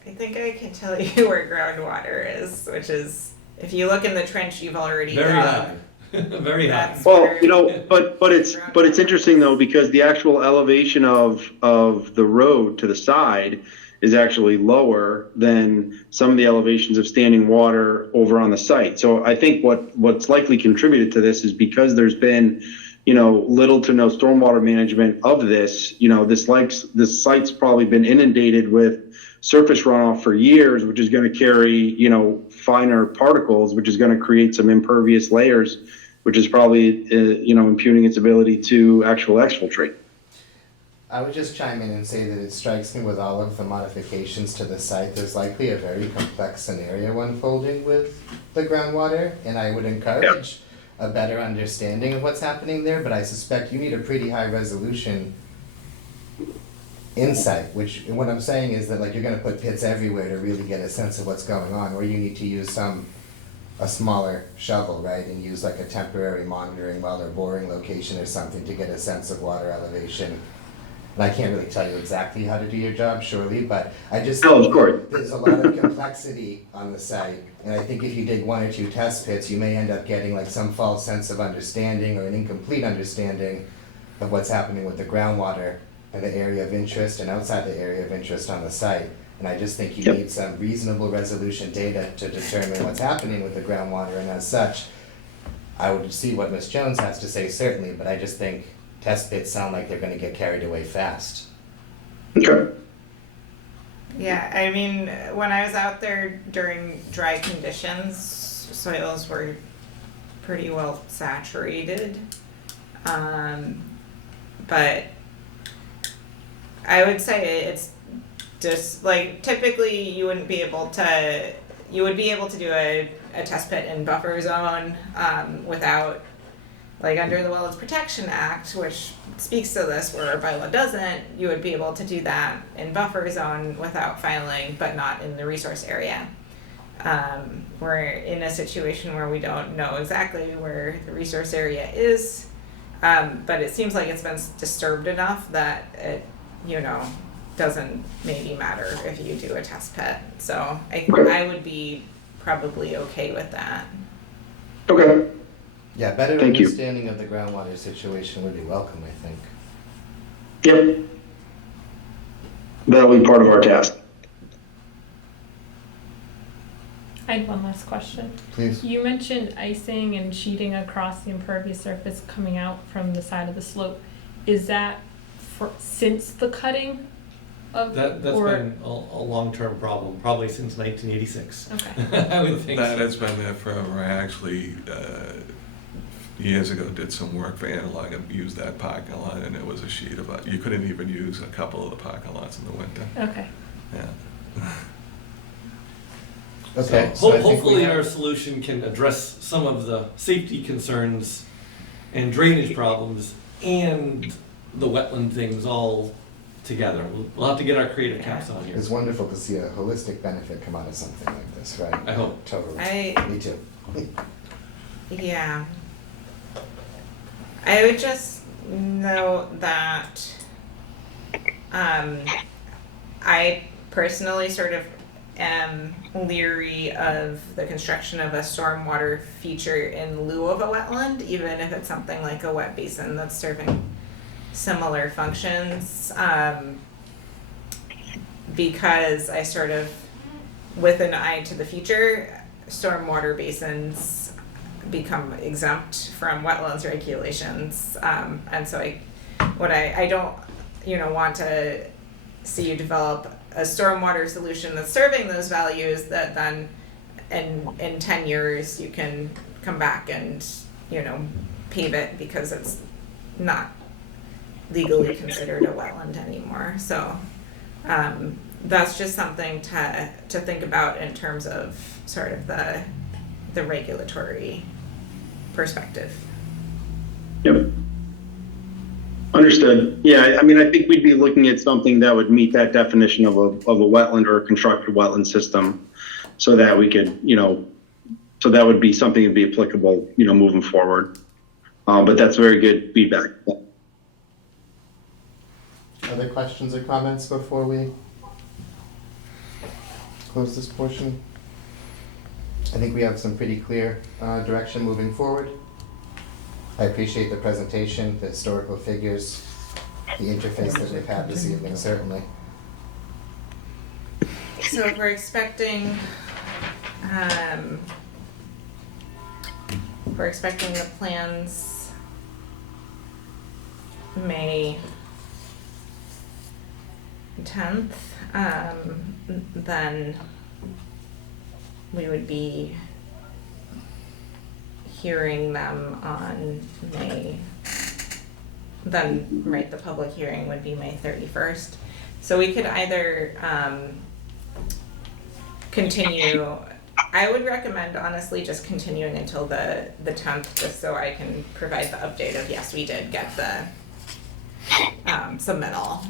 I think I can tell you where groundwater is, which is, if you look in the trench you've already Very dug. high. Very high. That's Well, where- but it's interesting though, because the actual elevation of the road to the side is actually lower than some of the elevations of standing water over on the site. So I think what's likely contributed to this is because there's been, little to no stormwater management of this, this site's probably been inundated with surface runoff for years, which is going to carry, finer particles, which is going to create some impervious layers, which is probably, impugning its ability to actual exfiltrate. I would just chime in and say that it strikes me with all of the modifications to the site, there's likely a very complex scenario unfolding with the groundwater, and I would encourage a better understanding of what's happening there, but I suspect you need a pretty high resolution insight, which what I'm saying is that you're gonna put pits everywhere to really get a sense of what's going on, or you need to use a smaller shovel, right, and use a temporary monitoring well or boring location or something to get a sense of water elevation. And I can't really tell you exactly how to do your job, surely, but I just No, of course. there's a lot of complexity on the site, and I think if you dig 1 or 2 test pits, you may end up getting some false sense of understanding or an incomplete understanding of what's happening with the groundwater and the area of interest and outside the area of interest on the site. And I just think you need some reasonable resolution data to determine what's happening with the groundwater, and as such, I would see what Ms. Jones has to say certainly, but I just think test pits sound like they're gonna get carried away fast. Okay. Yeah, I mean, when I was out there during dry conditions, soils were pretty well saturated. But I would say it's just typically you would be able to do a test pit in buffer zone without under the Wetlands Protection Act, which speaks to this, where our bylaw doesn't. You would be able to do that in buffer zone without filing, but not in the resource area. We're in a situation where we don't know exactly where the resource area is, but it seems like it's been disturbed enough that it, doesn't maybe matter if you do a test pit. So I would be probably okay with that. Okay. Yeah, better Thank you. understanding of the groundwater situation would be welcome, I think. Yep. That'll be part of our task. I had one last question. Please. You mentioned icing and sheeting across the impervious surface coming out from the side of the slope. Is that since the cutting of? That's been a long-term problem, probably since 1986. Okay. I would think That so. has been there forever. I actually, years ago, did some work for Analog and used that parking lot, and it was a sheet of, you couldn't even use a couple of the parking lots in the winter. Okay. Yeah. Okay. So I think we hopefully have- our solution can address some of the safety concerns and drainage problems and the wetland things all together. We'll have to get our creative caps on here. It's wonderful to see a holistic benefit come out of something like this, right? I hope. Totally. Me too. Yeah. I would just note that I personally sort of am leery of the construction of a stormwater feature in lieu of a wetland, even if it's something like a wet basin that's serving similar functions. Because I sort of, with an eye to the future, stormwater basins become exempt from wetlands regulations. And so I don't, want to see you develop a stormwater solution that's serving those values that then in 10 years you can come back and, pave it because it's not legally considered a wetland anymore. So that's just something to think about in terms of sort of the regulatory perspective. Yep. Understood. Yeah, I mean, I think we'd be looking at something that would meet that definition of a wetland or a constructed wetland system, so that we could, so that would be something that'd be applicable, moving forward. But that's very good feedback. Other questions or comments before we close this portion? I think we have some pretty clear direction moving forward. I appreciate the presentation, the historical figures, the interface that we've had this evening, certainly. So if we're expecting the plans May 10th, then we would be hearing them on the public hearing would be May 31st. So we could either continue, I would recommend honestly just continuing until the 10th, just so I can provide the update of, yes, we did get the submittal,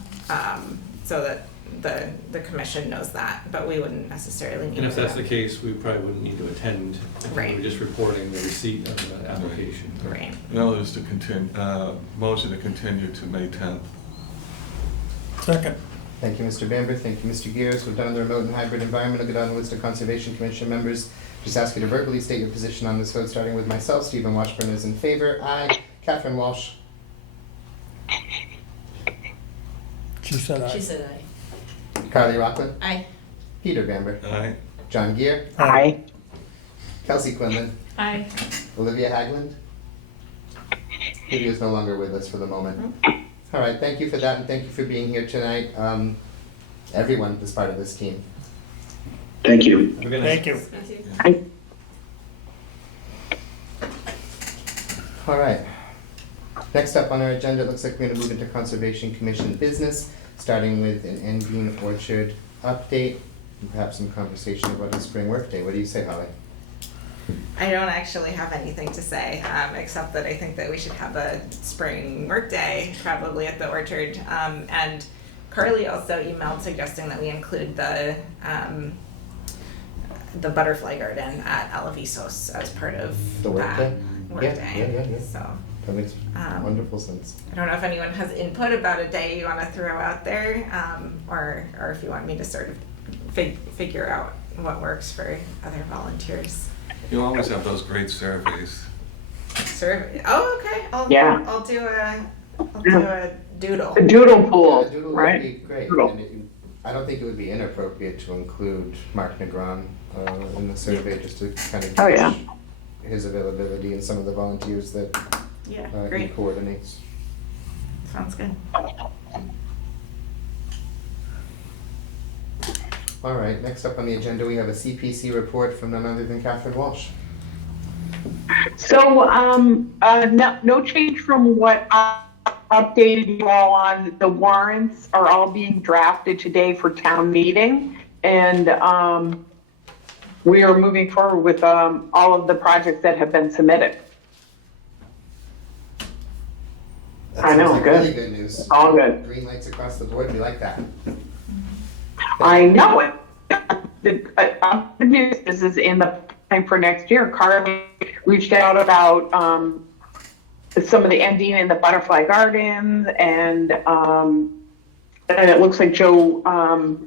so that the commission knows that, but we wouldn't necessarily need to. And if that's the case, we probably wouldn't need to attend. If we Right. were just reporting the receipt of the application. Right. No, is to continue, motion to continue to May 10th. Second. Thank you, Mr. Bamber. Thank you, Mr. Gears. We've done the remote and hybrid environment. I'll go down the list of Conservation Commission members. Just ask you to verbally state your position on this vote, starting with myself. Stephen Washburn is in favor. Aye. Catherine Walsh. She said aye. She said aye. Carly Rockland. Aye. Peter Bamber. Aye. John Gear. Aye. Kelsey Quinlan. Aye. Olivia Hagland. Olivia is no longer with us for the moment. All right, thank you for that, and thank you for being here tonight. Everyone is part of this team. Thank you. Have a good night. Thank you. Aye. All right. Next up on our agenda, it looks like we're gonna move into Conservation Commission business, starting with an Engreen Orchard update, and perhaps some conversation about a spring workday. What do you say, Holly? I don't actually have anything to say, except that I think that we should have a spring workday probably at the orchard. And Carly also emailed suggesting that we include the butterfly garden at Alavisos as part of The workday? that workday. Yeah. So That makes wonderful sense. I don't know if anyone has input about a day you want to throw out there, or if you want me to sort of figure out what works for other volunteers. You always have those great surveys. Survey. Oh, okay. I'll do a doodle. The doodle pool, Yeah, doodle right? would be great. Doodle. And I don't think it would be inappropriate to include Mark Negron in the survey, just to kind of Oh, yeah. gauge his availability and some of the volunteers that Yeah, he great. coordinates. Sounds good. All right, next up on the agenda, we have a CPC report from none other than Catherine Walsh. So, no change from what I updated you all on. The warrants are all being drafted today for town meeting. And, we are moving forward with, all of the projects that have been submitted. That I know, seems like good. really good news. All good. Green lights across the board, we like that. I know it. The good news is in the time for next year, Carly reached out about some of the ending in the butterfly gardens, and it looks like Joe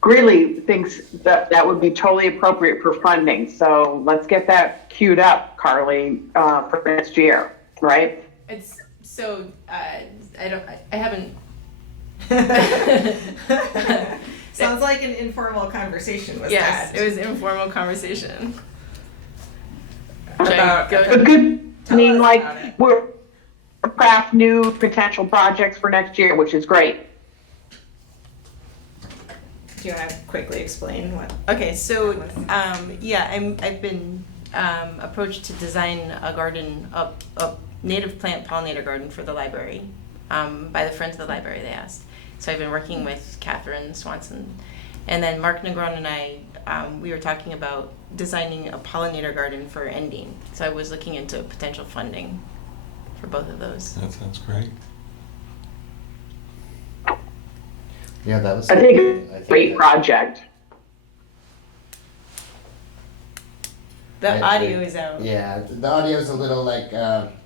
Greeley thinks that that would be totally appropriate for funding. So let's get that queued up, Carly, for next year, right? It's so I haven't. Sounds like an informal conversation was Yes, had. it was an informal conversation. About Go- But good, I mean, Tell us like, about it. we're craft new potential projects for next year, which is great. Do you want to quickly explain what? Okay, so I've been approached to design a garden, a native plant pollinator garden for the library, by the Friends of the Library. They asked, so I've been working with Catherine Swanson, and then Mark Negron and I. We were talking about designing a pollinator garden for Ending. So I was looking into potential funding for both of those. That sounds great. Yeah, that was. I think it's a great that- project. The I audio agree. is out. Yeah, the audio is a little like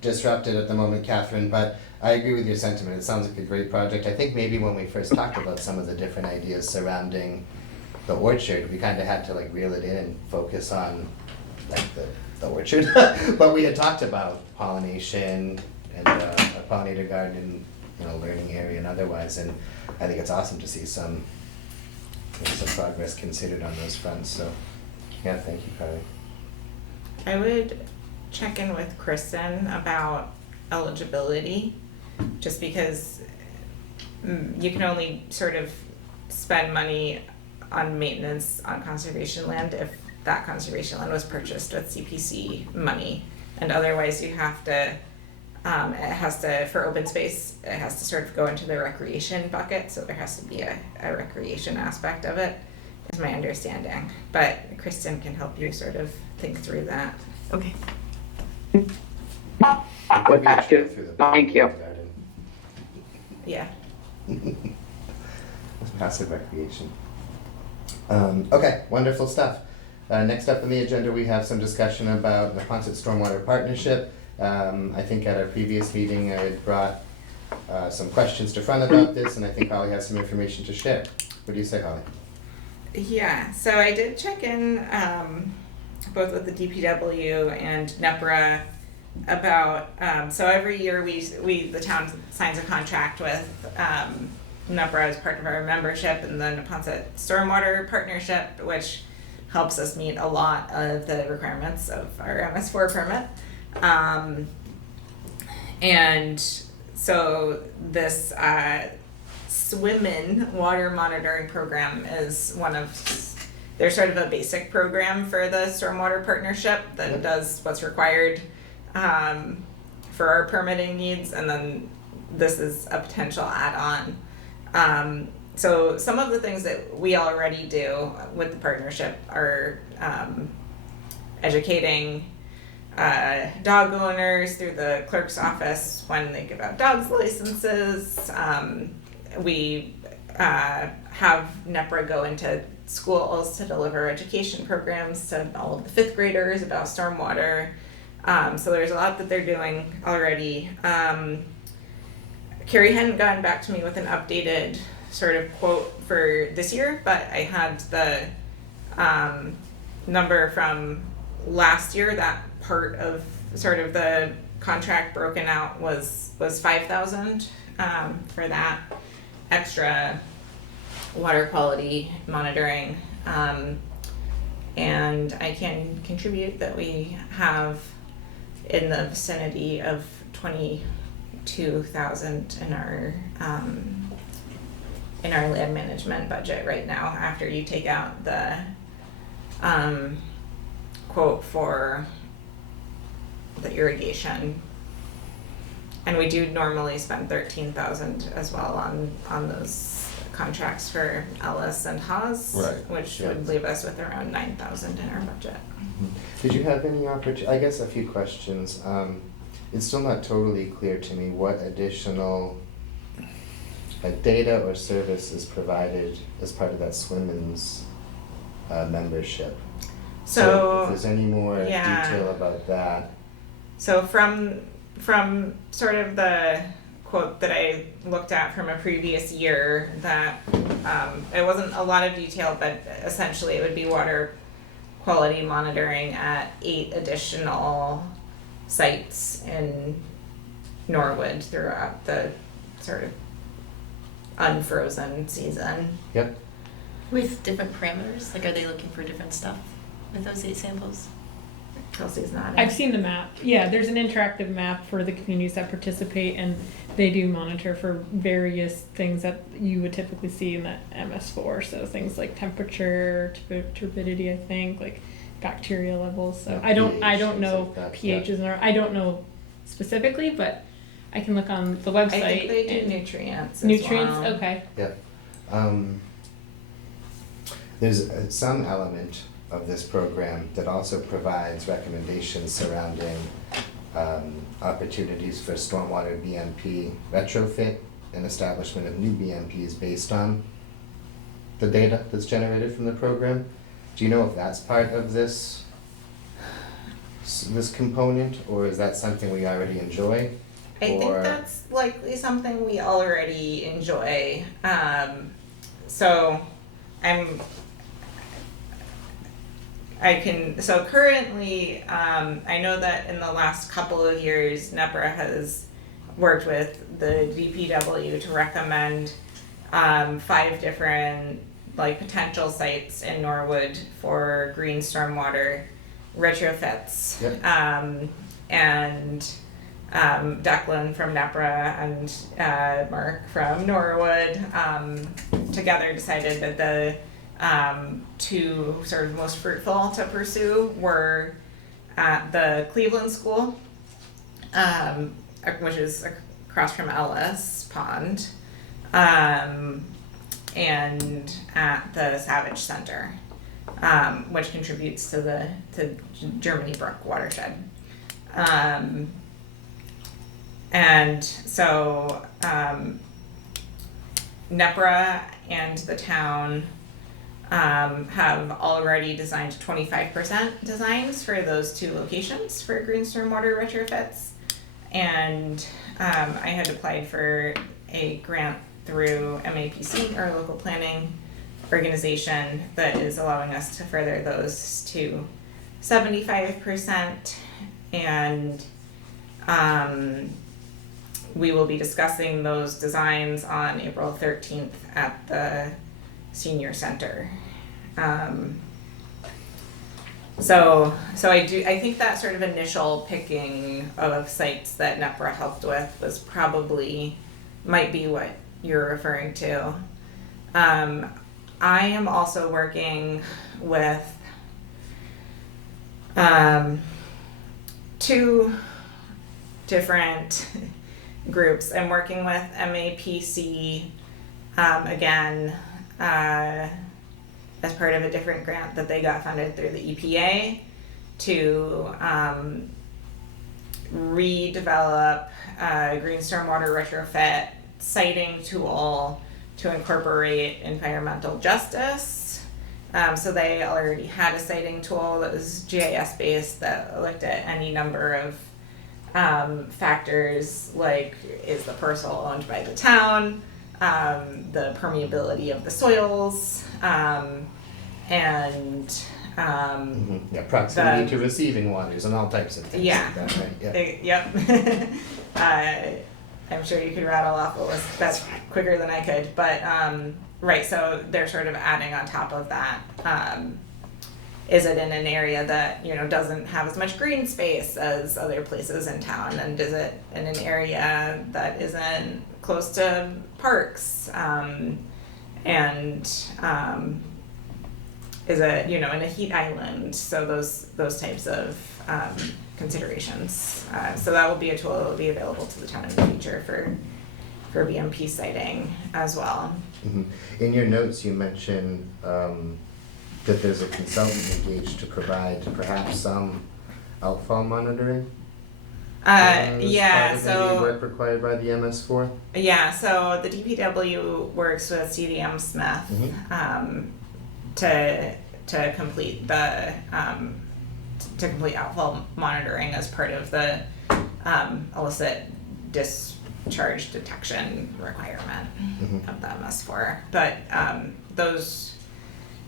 disrupted at the moment, Catherine, but I agree with your sentiment. It sounds like a great project. I think maybe when we first talked about some of the different ideas surrounding the orchard, we kind of had to like reel it in and focus on like the orchard. But we had talked about pollination and a pollinator garden, learning area and otherwise. And I think it's awesome to see some progress considered on those fronts. So yeah, thank you, Carly. I would check in with Kristen about eligibility, just because you can only sort of spend money on maintenance on conservation land if that conservation land was purchased with CPC money, and otherwise you have to, it has to, for open space, it has to sort of go into the recreation bucket, so there has to be a recreation aspect of it, is my understanding. But Kristen can help you sort of think through that. Okay. With that, too. Thank you. Garden. Yeah. Passive recreation. Okay, wonderful stuff. Next up on the agenda, we have some discussion about the Ponset Stormwater Partnership. I think at our previous meeting, I had brought some questions to front about this, and I think Holly has some information to share. What do you say, Holly? Yeah, so I did check in both with the DPW and NEPRA about, so every year the town signs a contract with NEPRA as part of our membership, and then the Ponset Stormwater Partnership, which helps us meet a lot of the requirements of our MS4 permit. And so this SWIMMIN water monitoring program is there's sort of a basic program for the stormwater partnership that does what's required for our permitting needs, and then this is a potential add-on. So some of the things that we already do with the partnership are educating dog owners through the clerk's office when they give out dogs licenses. We have NEPRA go into schools to deliver education programs to all of the fifth graders about stormwater. So there's a lot that they're doing already. Carrie hadn't gotten back to me with an updated sort of quote for this year, but I had the number from last year. That part of sort of the contract broken out was 5,000 for that extra water quality monitoring. And I can contribute that we have in the vicinity of 22,000 in our land management budget right now, after you take out the quote for the irrigation. And we do normally spend 13,000 as well on those contracts for Ellis and Haas, Right. which Yeah. would leave us with around 9,000 in our budget. Did you have any opportunity? I guess a few questions. it's still not totally clear to me what additional data or service is provided as part of that Swimmen's membership. So if there's any more yeah. detail about that. So from sort of the quote that I looked at from a previous year, that it wasn't a lot of detail, but essentially it would be water quality monitoring at 8 additional sites in Norwood throughout the sort of unfrozen season. Yep. With different parameters? Like, are they looking for different stuff with those 8 samples? Kelsey's nodding. I've seen the map. Yeah, there's an interactive map for the communities that participate, and they do monitor for various things that you would typically see in that MS4. So things like temperature, turbidity, I think, like bacteria levels. So Yeah, I don't pH, know things like that, pHs, and I don't know specifically, but I can look on the website. I think they do and- nutrients as Nutrients, well. okay. Yep. There's some element of this program that also provides recommendations surrounding opportunities for stormwater BMP retrofit and establishment of new BMPs based on the data that's generated from the program. Do you know if that's part of this component, or is that something we already enjoy? I think Or- that's likely something we already enjoy. So so currently, I know that in the last couple of years, NEPRA has worked with the DPW to recommend 5 different potential sites in Norwood for green stormwater retrofits. Yep. And Declan from NEPRA and Mark from Norwood together decided that the 2 sort of most fruitful to pursue were at the Cleveland School, which is across from Ellis Pond, and at the Savage Center, which contributes to the Germany Brook watershed. And so NEPRA and the town have already designed 25% designs for those 2 locations for green stormwater retrofits. And I had applied for a grant through MAPC, our local planning organization, that is allowing us to further those to 75%. And we will be discussing those designs on April 13th at the senior center. So I think that sort of initial picking of sites that NEPRA helped with might be what you're referring to. I am also working with 2 different groups. I'm working with MAPC again as part of a different grant that they got funded through the EPA to redevelop a green stormwater retrofit siting tool to incorporate environmental justice. So they already had a siting tool that was GIS based that looked at any number of factors, like is the parcel owned by the town, the permeability of the soils, and proximity to receiving waters and all types of things yeah. like that, right? Yeah. Yep. I'm sure you could rattle off a list that's quicker than I could, but right, so they're sort of adding on top of that. Is it in an area that doesn't have as much green space as other places in town, and is it in an area that isn't close to parks, and is it in a heat island? So those types of considerations. So that will be a tool that will be available to the town in the future for BMP siting as well. Mhm. In your notes, you mentioned that there's a consultant engaged to provide perhaps some outfall monitoring. Yeah, Maybe so, work required by the MS4? yeah, so the DPW works with CDM Smith, to complete the, to complete outfall monitoring as part of the, illicit discharge detection requirement of the MS4. But, those,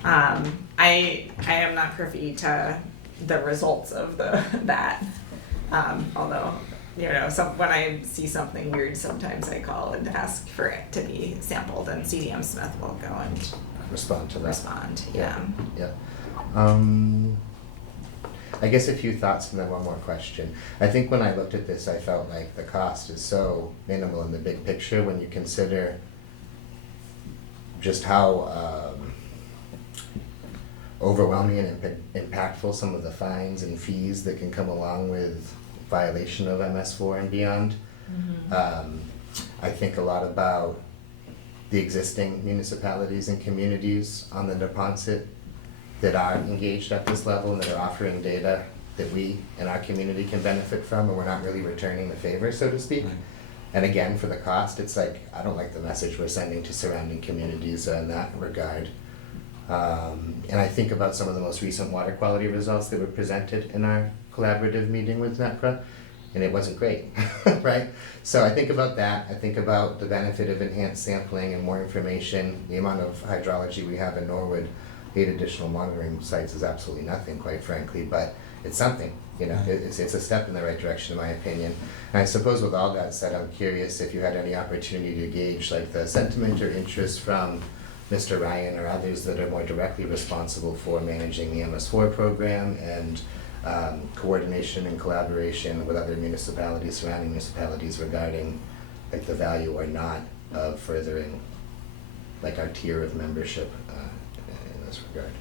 I am not privy to the results of that. Although, you know, when I see something weird, sometimes I call and ask for it to be sampled, and CDM Smith will go and Respond to that. respond. Yeah. Yeah. I guess a few thoughts and then one more question. I think when I looked at this, I felt like the cost is so minimal in the big picture when you consider just how overwhelming and impactful some of the fines and fees that can come along with violation of MS4 and beyond. I think a lot about the existing municipalities and communities on the Neponset that are engaged at this level and that are offering data that we in our community can benefit from, and we're not really returning the favor, so to speak. And again, for the cost, it's like, I don't like the message we're sending to surrounding communities in that regard. And I think about some of the most recent water quality results that were presented in our collaborative meeting with NEPRA, and it wasn't great, right? So I think about that. I think about the benefit of enhanced sampling and more information. The amount of hydrology we have in Norwood, 8 additional monitoring sites is absolutely nothing, quite frankly, but it's something. You know, it's a step in the right direction, in my opinion. And I suppose with all that said, I'm curious if you had any opportunity to gauge like the sentiment or interest from Mr. Ryan or others that are more directly responsible for managing the MS4 program and coordination and collaboration with other municipalities, surrounding municipalities regarding like the value or not of furthering like our tier of membership in this regard.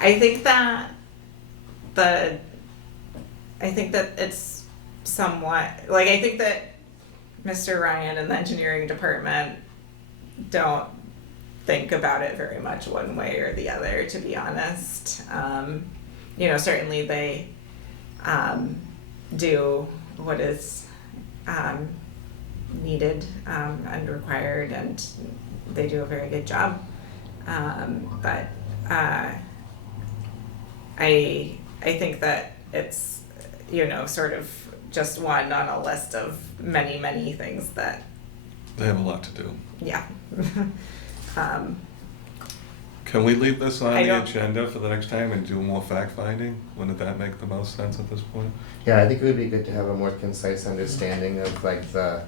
I think that it's somewhat, like, I think that Mr. Ryan and the engineering department don't think about it very much one way or the other, to be honest. You know, certainly they do what is needed and required, and they do a very good job. But I think that it's, you know, sort of just one on a list of many, many things that, They have a lot to do. yeah. Can we leave this on I the don't- agenda for the next time and do more fact-finding? Wouldn't that make the most sense at this point? Yeah, I think it would be good to have a more concise understanding of like the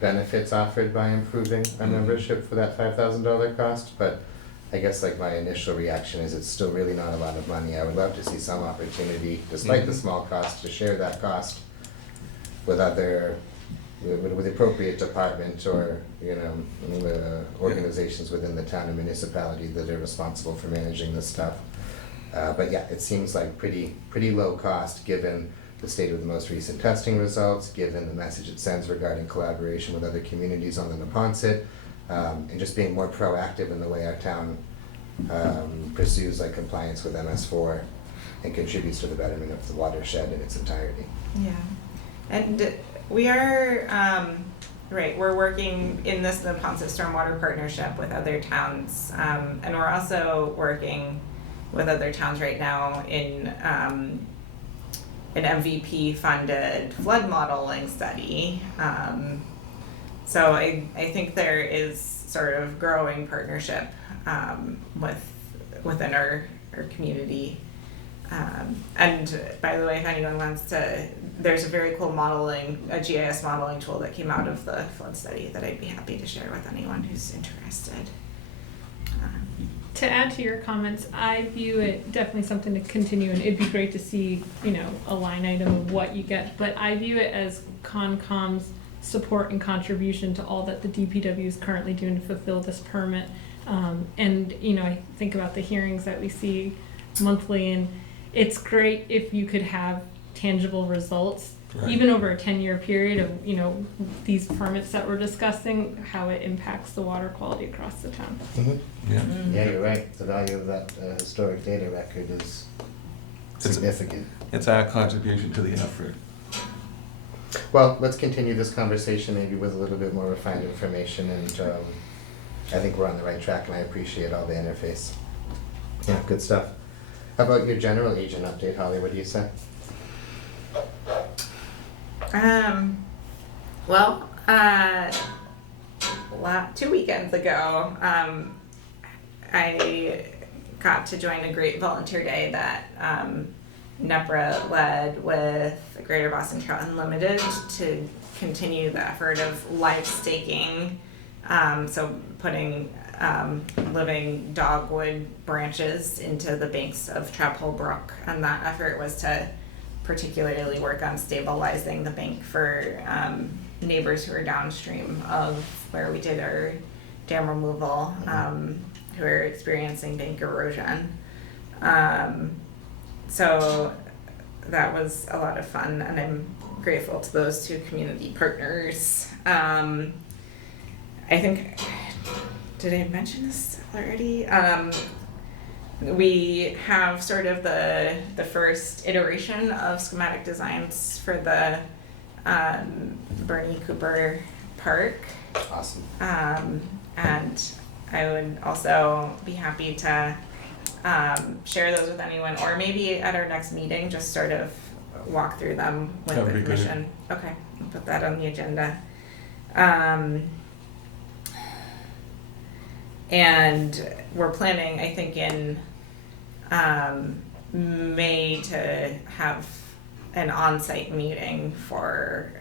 benefits offered by improving our membership for that $5,000 cost, but I guess like my initial reaction is it's still really not a lot of money. I would love to see some opportunity, despite the small cost, to share that cost with other, with appropriate department or, you know, organizations within the town and municipality that are responsible for managing this stuff. But yeah, it seems like pretty low cost given the state of the most recent testing results, given the message it sends regarding collaboration with other communities on the Neponset, and just being more proactive in the way our town pursues like compliance with MS4 and contributes to the betterment of the watershed in its entirety. Yeah, and we are, right, we're working in this Neponset Stormwater Partnership with other towns, and we're also working with other towns right now in an MVP-funded flood modeling study. So I think there is sort of growing partnership within our community. And by the way, if anyone wants to, there's a very cool a GIS modeling tool that came out of the flood study that I'd be happy to share with anyone who's interested. To add to your comments, I view it definitely something to continue, and it'd be great to see, you know, a line item of what you get, but I view it as Concom's support and contribution to all that the DPW is currently doing to fulfill this permit. And, you know, I think about the hearings that we see monthly, and it's great if you could have tangible results, Right. even over a 10-year period of, you know, these permits that we're discussing, how it impacts the water quality across the town. Yeah. Yeah, you're right. The value of that historic data record is significant. It's our contribution to the effort. Well, let's continue this conversation maybe with a little bit more refined information, and I think we're on the right track, and I appreciate all the interface. Yeah, good stuff. How about your general agent update, Holly? What do you say? Well, 2 weekends ago, I got to join a great volunteer day that NEPRA led with Greater Boston Trout Unlimited to continue the effort of live staking. So putting living dogwood branches into the banks of Trap Hole Brook, and that effort was to particularly work on stabilizing the bank for neighbors who are downstream of where we did our dam removal, who are experiencing bank erosion. So that was a lot of fun, and I'm grateful to those two community partners. I think, did I mention this already? We have sort of the first iteration of schematic designs for the Bernie Cooper Park. Awesome. And I would also be happy to share those with anyone, or maybe at our next meeting, just sort of walk through them with That'd the be good. commission. Okay, I'll put that on the agenda. And we're planning, I think, in May to have an on-site meeting for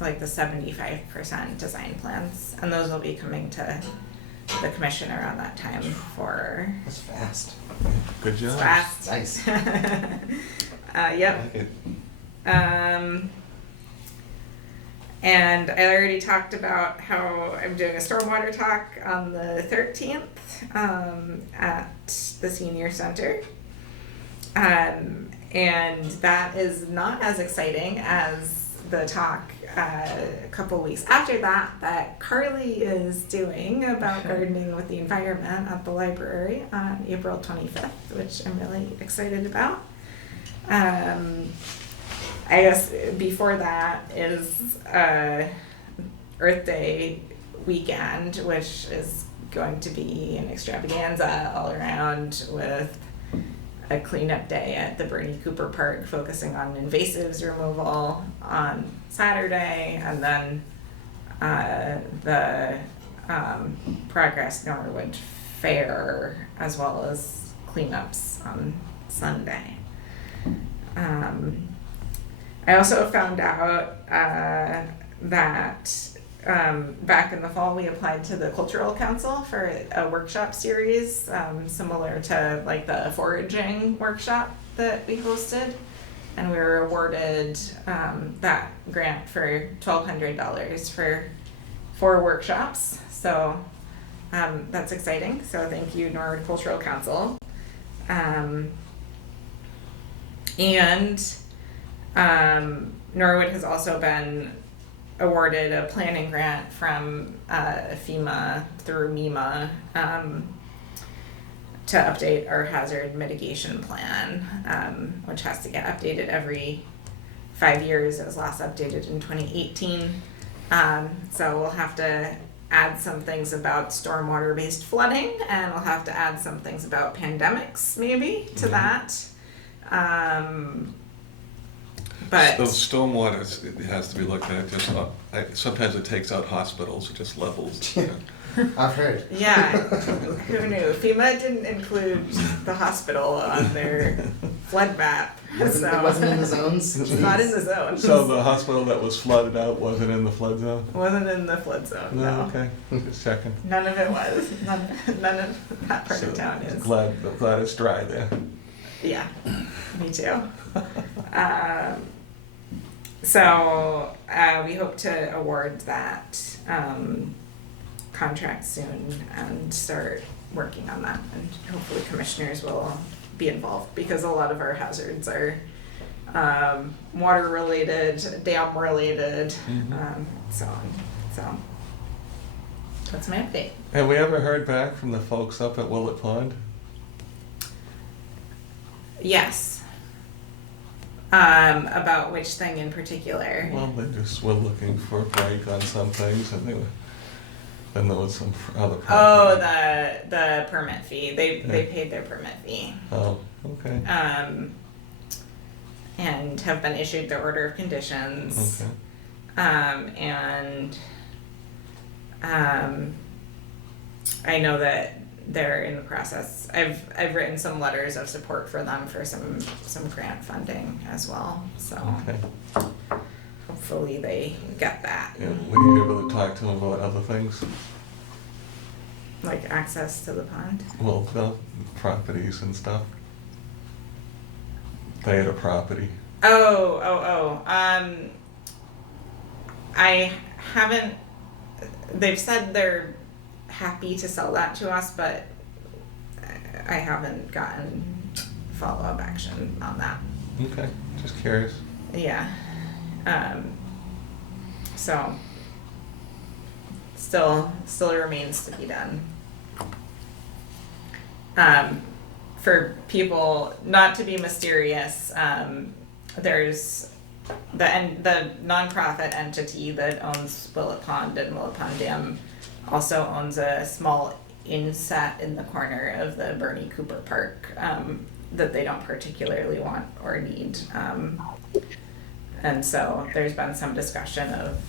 like the 75% design plans, and those will be coming to the commission around that time for That's fast. Good job. fast. Nice. I Yep. like it. And I already talked about how I'm doing a stormwater talk on the 13th at the senior center. And that is not as exciting as the talk a couple weeks after that Carly is doing about gardening with the environment at the library on April 25th, which I'm really excited about. I guess before that is Earth Day weekend, which is going to be an extravaganza all around with a cleanup day at the Bernie Cooper Park focusing on invasives removal on Saturday, and then the Progress Norwood Fair, as well as cleanups on Sunday. I also found out that back in the fall we applied to the Cultural Council for a workshop series similar to like the foraging workshop that we hosted, and we were awarded that grant for $1,200 for 4 workshops. So that's exciting. So thank you, Norwood Cultural Council. Norwood has also been awarded a planning grant from FEMA through MEMA to update our hazard mitigation plan, which has to get updated every 5 years. It was last updated in 2018. So we'll have to add some things about stormwater-based flooding, and we'll have to add some things about pandemics maybe to that. But The stormwater, it has to be looked at just, sometimes it takes out hospitals, it just levels. You know. I've heard. yeah, who knew? FEMA didn't include the hospital on their flood map, It wasn't in the zones? It's not in the zone. So the hospital that was flooded out wasn't in the flood zone? Wasn't in the flood zone, no. Okay, just checking. None of it was. None of that part of town is. Glad it's dry there. Yeah, me too. So we hope to award that contract soon and start working on that, and hopefully commissioners will be involved, because a lot of our hazards are water related, dam related, so on. So that's my update. Have we ever heard back from the folks up at Willett Pond? Yes. About which thing in particular? Well, they just were looking for a break on some things, and then there was some other Oh, property. the permit fee. They paid their permit fee. Oh, okay. And have been issued their order of conditions. Okay. I know that they're in the process. I've written some letters of support for them for some grant funding as well. So Okay. hopefully they get that. Yeah, were you able to talk to them about other things? Like access to the pond. Well, the properties and stuff. They had a property. Oh. I haven't. They've said they're happy to sell that to us, but I haven't gotten follow-up action on that. Okay, just curious. Yeah. So still remains to be done. For people not to be mysterious, there's the nonprofit entity that owns Willet Pond and Willet Pond Dam also owns a small inset in the corner of the Bernie Cooper Park that they don't particularly want or need. And so there's been some discussion of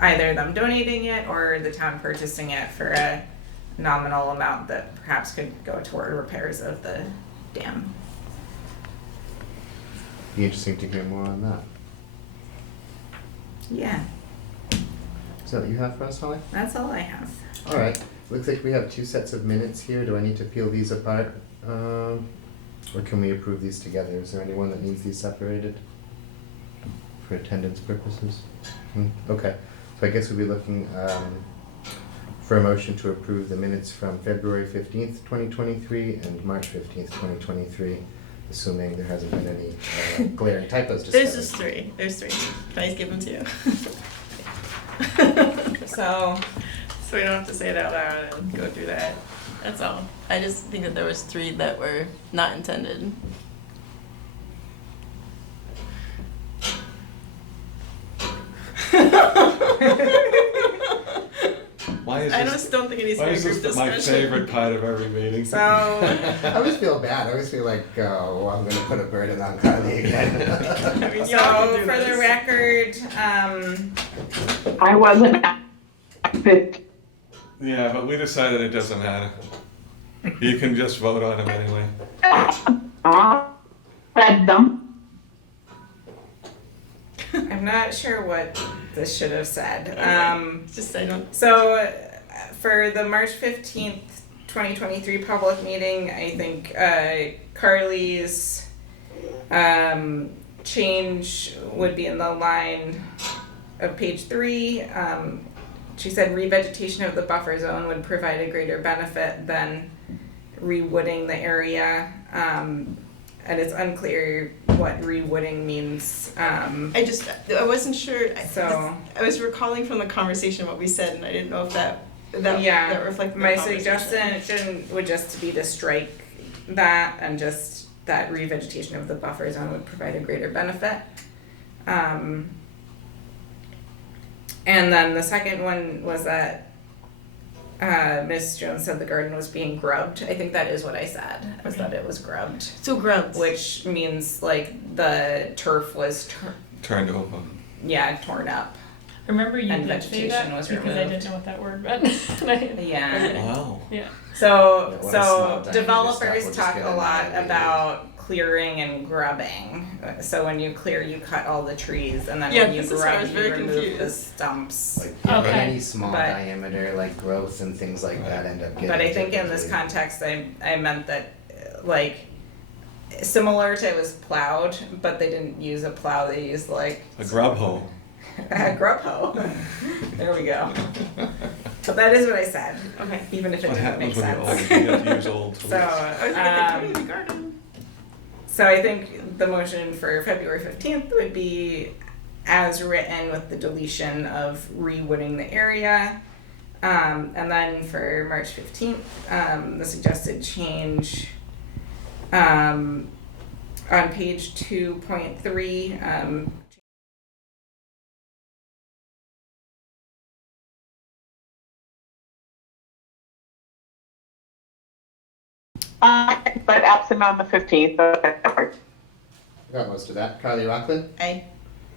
either them donating it or the town purchasing it for a nominal amount that perhaps could go toward repairs of the dam. Be interesting to hear more on that. Yeah, Is that what you have for us, Holly? that's all I have. All right. Looks like we have 2 sets of minutes here. Do I need to peel these apart? Or can we approve these together? Is there anyone that needs these separated for attendance purposes? Okay. So I guess we'll be looking for a motion to approve the minutes from February 15th, 2023 and March 15th, 2023, assuming there hasn't been any glaring typos discovered. There's just 3. There's 3. Can I just give them to you? So So we don't have to say it out loud and go through that. That's all. I just think that there was 3 that were not intended. Why is I this, just don't think it needs to why be a is group this my discussion. favorite part of every meeting? So I always feel bad. I always feel like, oh, I'm going to put a burden on Carly again. I mean, So y'all can do for the this. record, I wasn't fit. Yeah, but we decided it doesn't matter. You can just vote on them anyway. Fed them. I'm not sure what this should have said. Just I don't. So for the March 15th, 2023 public meeting, I think Carly's change would be in the line of page 3. She said revegetation of the buffer zone would provide a greater benefit than rewooding the area. And it's unclear what rewooding means. I wasn't sure. So- I was recalling from the conversation what we said, and I didn't know if that reflected my the conversation. suggestion would just be to strike that and just that revegetation of the buffer zone would provide a greater benefit. And then the second one was that Ms. Jones said the garden was being grubbed. I think that is what I said, was that it was grubbed, So grubbed. which means like the turf was, Turned over. torn up. Remember you And did say vegetation that was because I removed. didn't know what that word meant. Yeah. Wow. Yeah. So, Yeah, what a small diameter stuff, developers we'll just talk get a it lot out of the about clearing and grubbing. So when you clear, you cut all the trees, and then Yeah, when you this is where I grub, was you very remove the confused. stumps. Like Okay. any small But- diameter, like growth and things like that end up getting. But I think in this typically- context, I meant that, like, similar to it was plowed, but they didn't use a plow, they used like A grub hoe. a grub hoe. There we go. But that is what I said, Okay. even if it What didn't make happens when sense. you're old? You have to use old tools. So, I was thinking community garden. So I think the motion for February 15th would be as written with the deletion of rewooding the area. And then for March 15th, the suggested change On page 2.3, But absent on the 15th. Okay. Got most of that. Carly Rockland, Aye.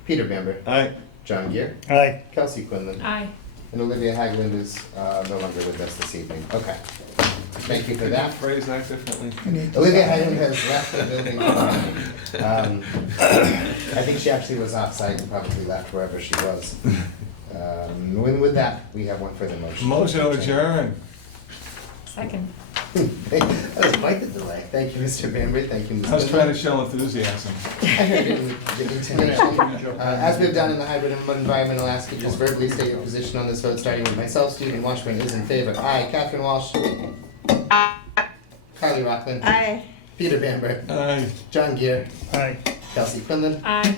Peter Bamber, Aye. John Gear, Aye. Kelsey Quinlan, Aye. and Olivia Haglund is no longer with us this evening. Okay. Thank you for that. Phrase that differently. Olivia Haglund has left the building. I think she actually was off-site and probably left wherever she was. With that, we have one further motion. Motion to adjourn. Second. That was quite the delay. Thank you, Mr. Bamber. Thank you, Ms. I was Quinlan. trying to show enthusiasm. I heard it in the intonation. As we've done in the hybrid environment, I'll ask you to just verbally state your position on this vote, starting with myself. Stephen Washburn is in favor. Aye. Catherine Walsh. Carly Rockland. Aye. Peter Bamber. Aye. John Gear. Aye. Kelsey Quinlan. Aye.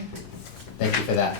Thank you for that.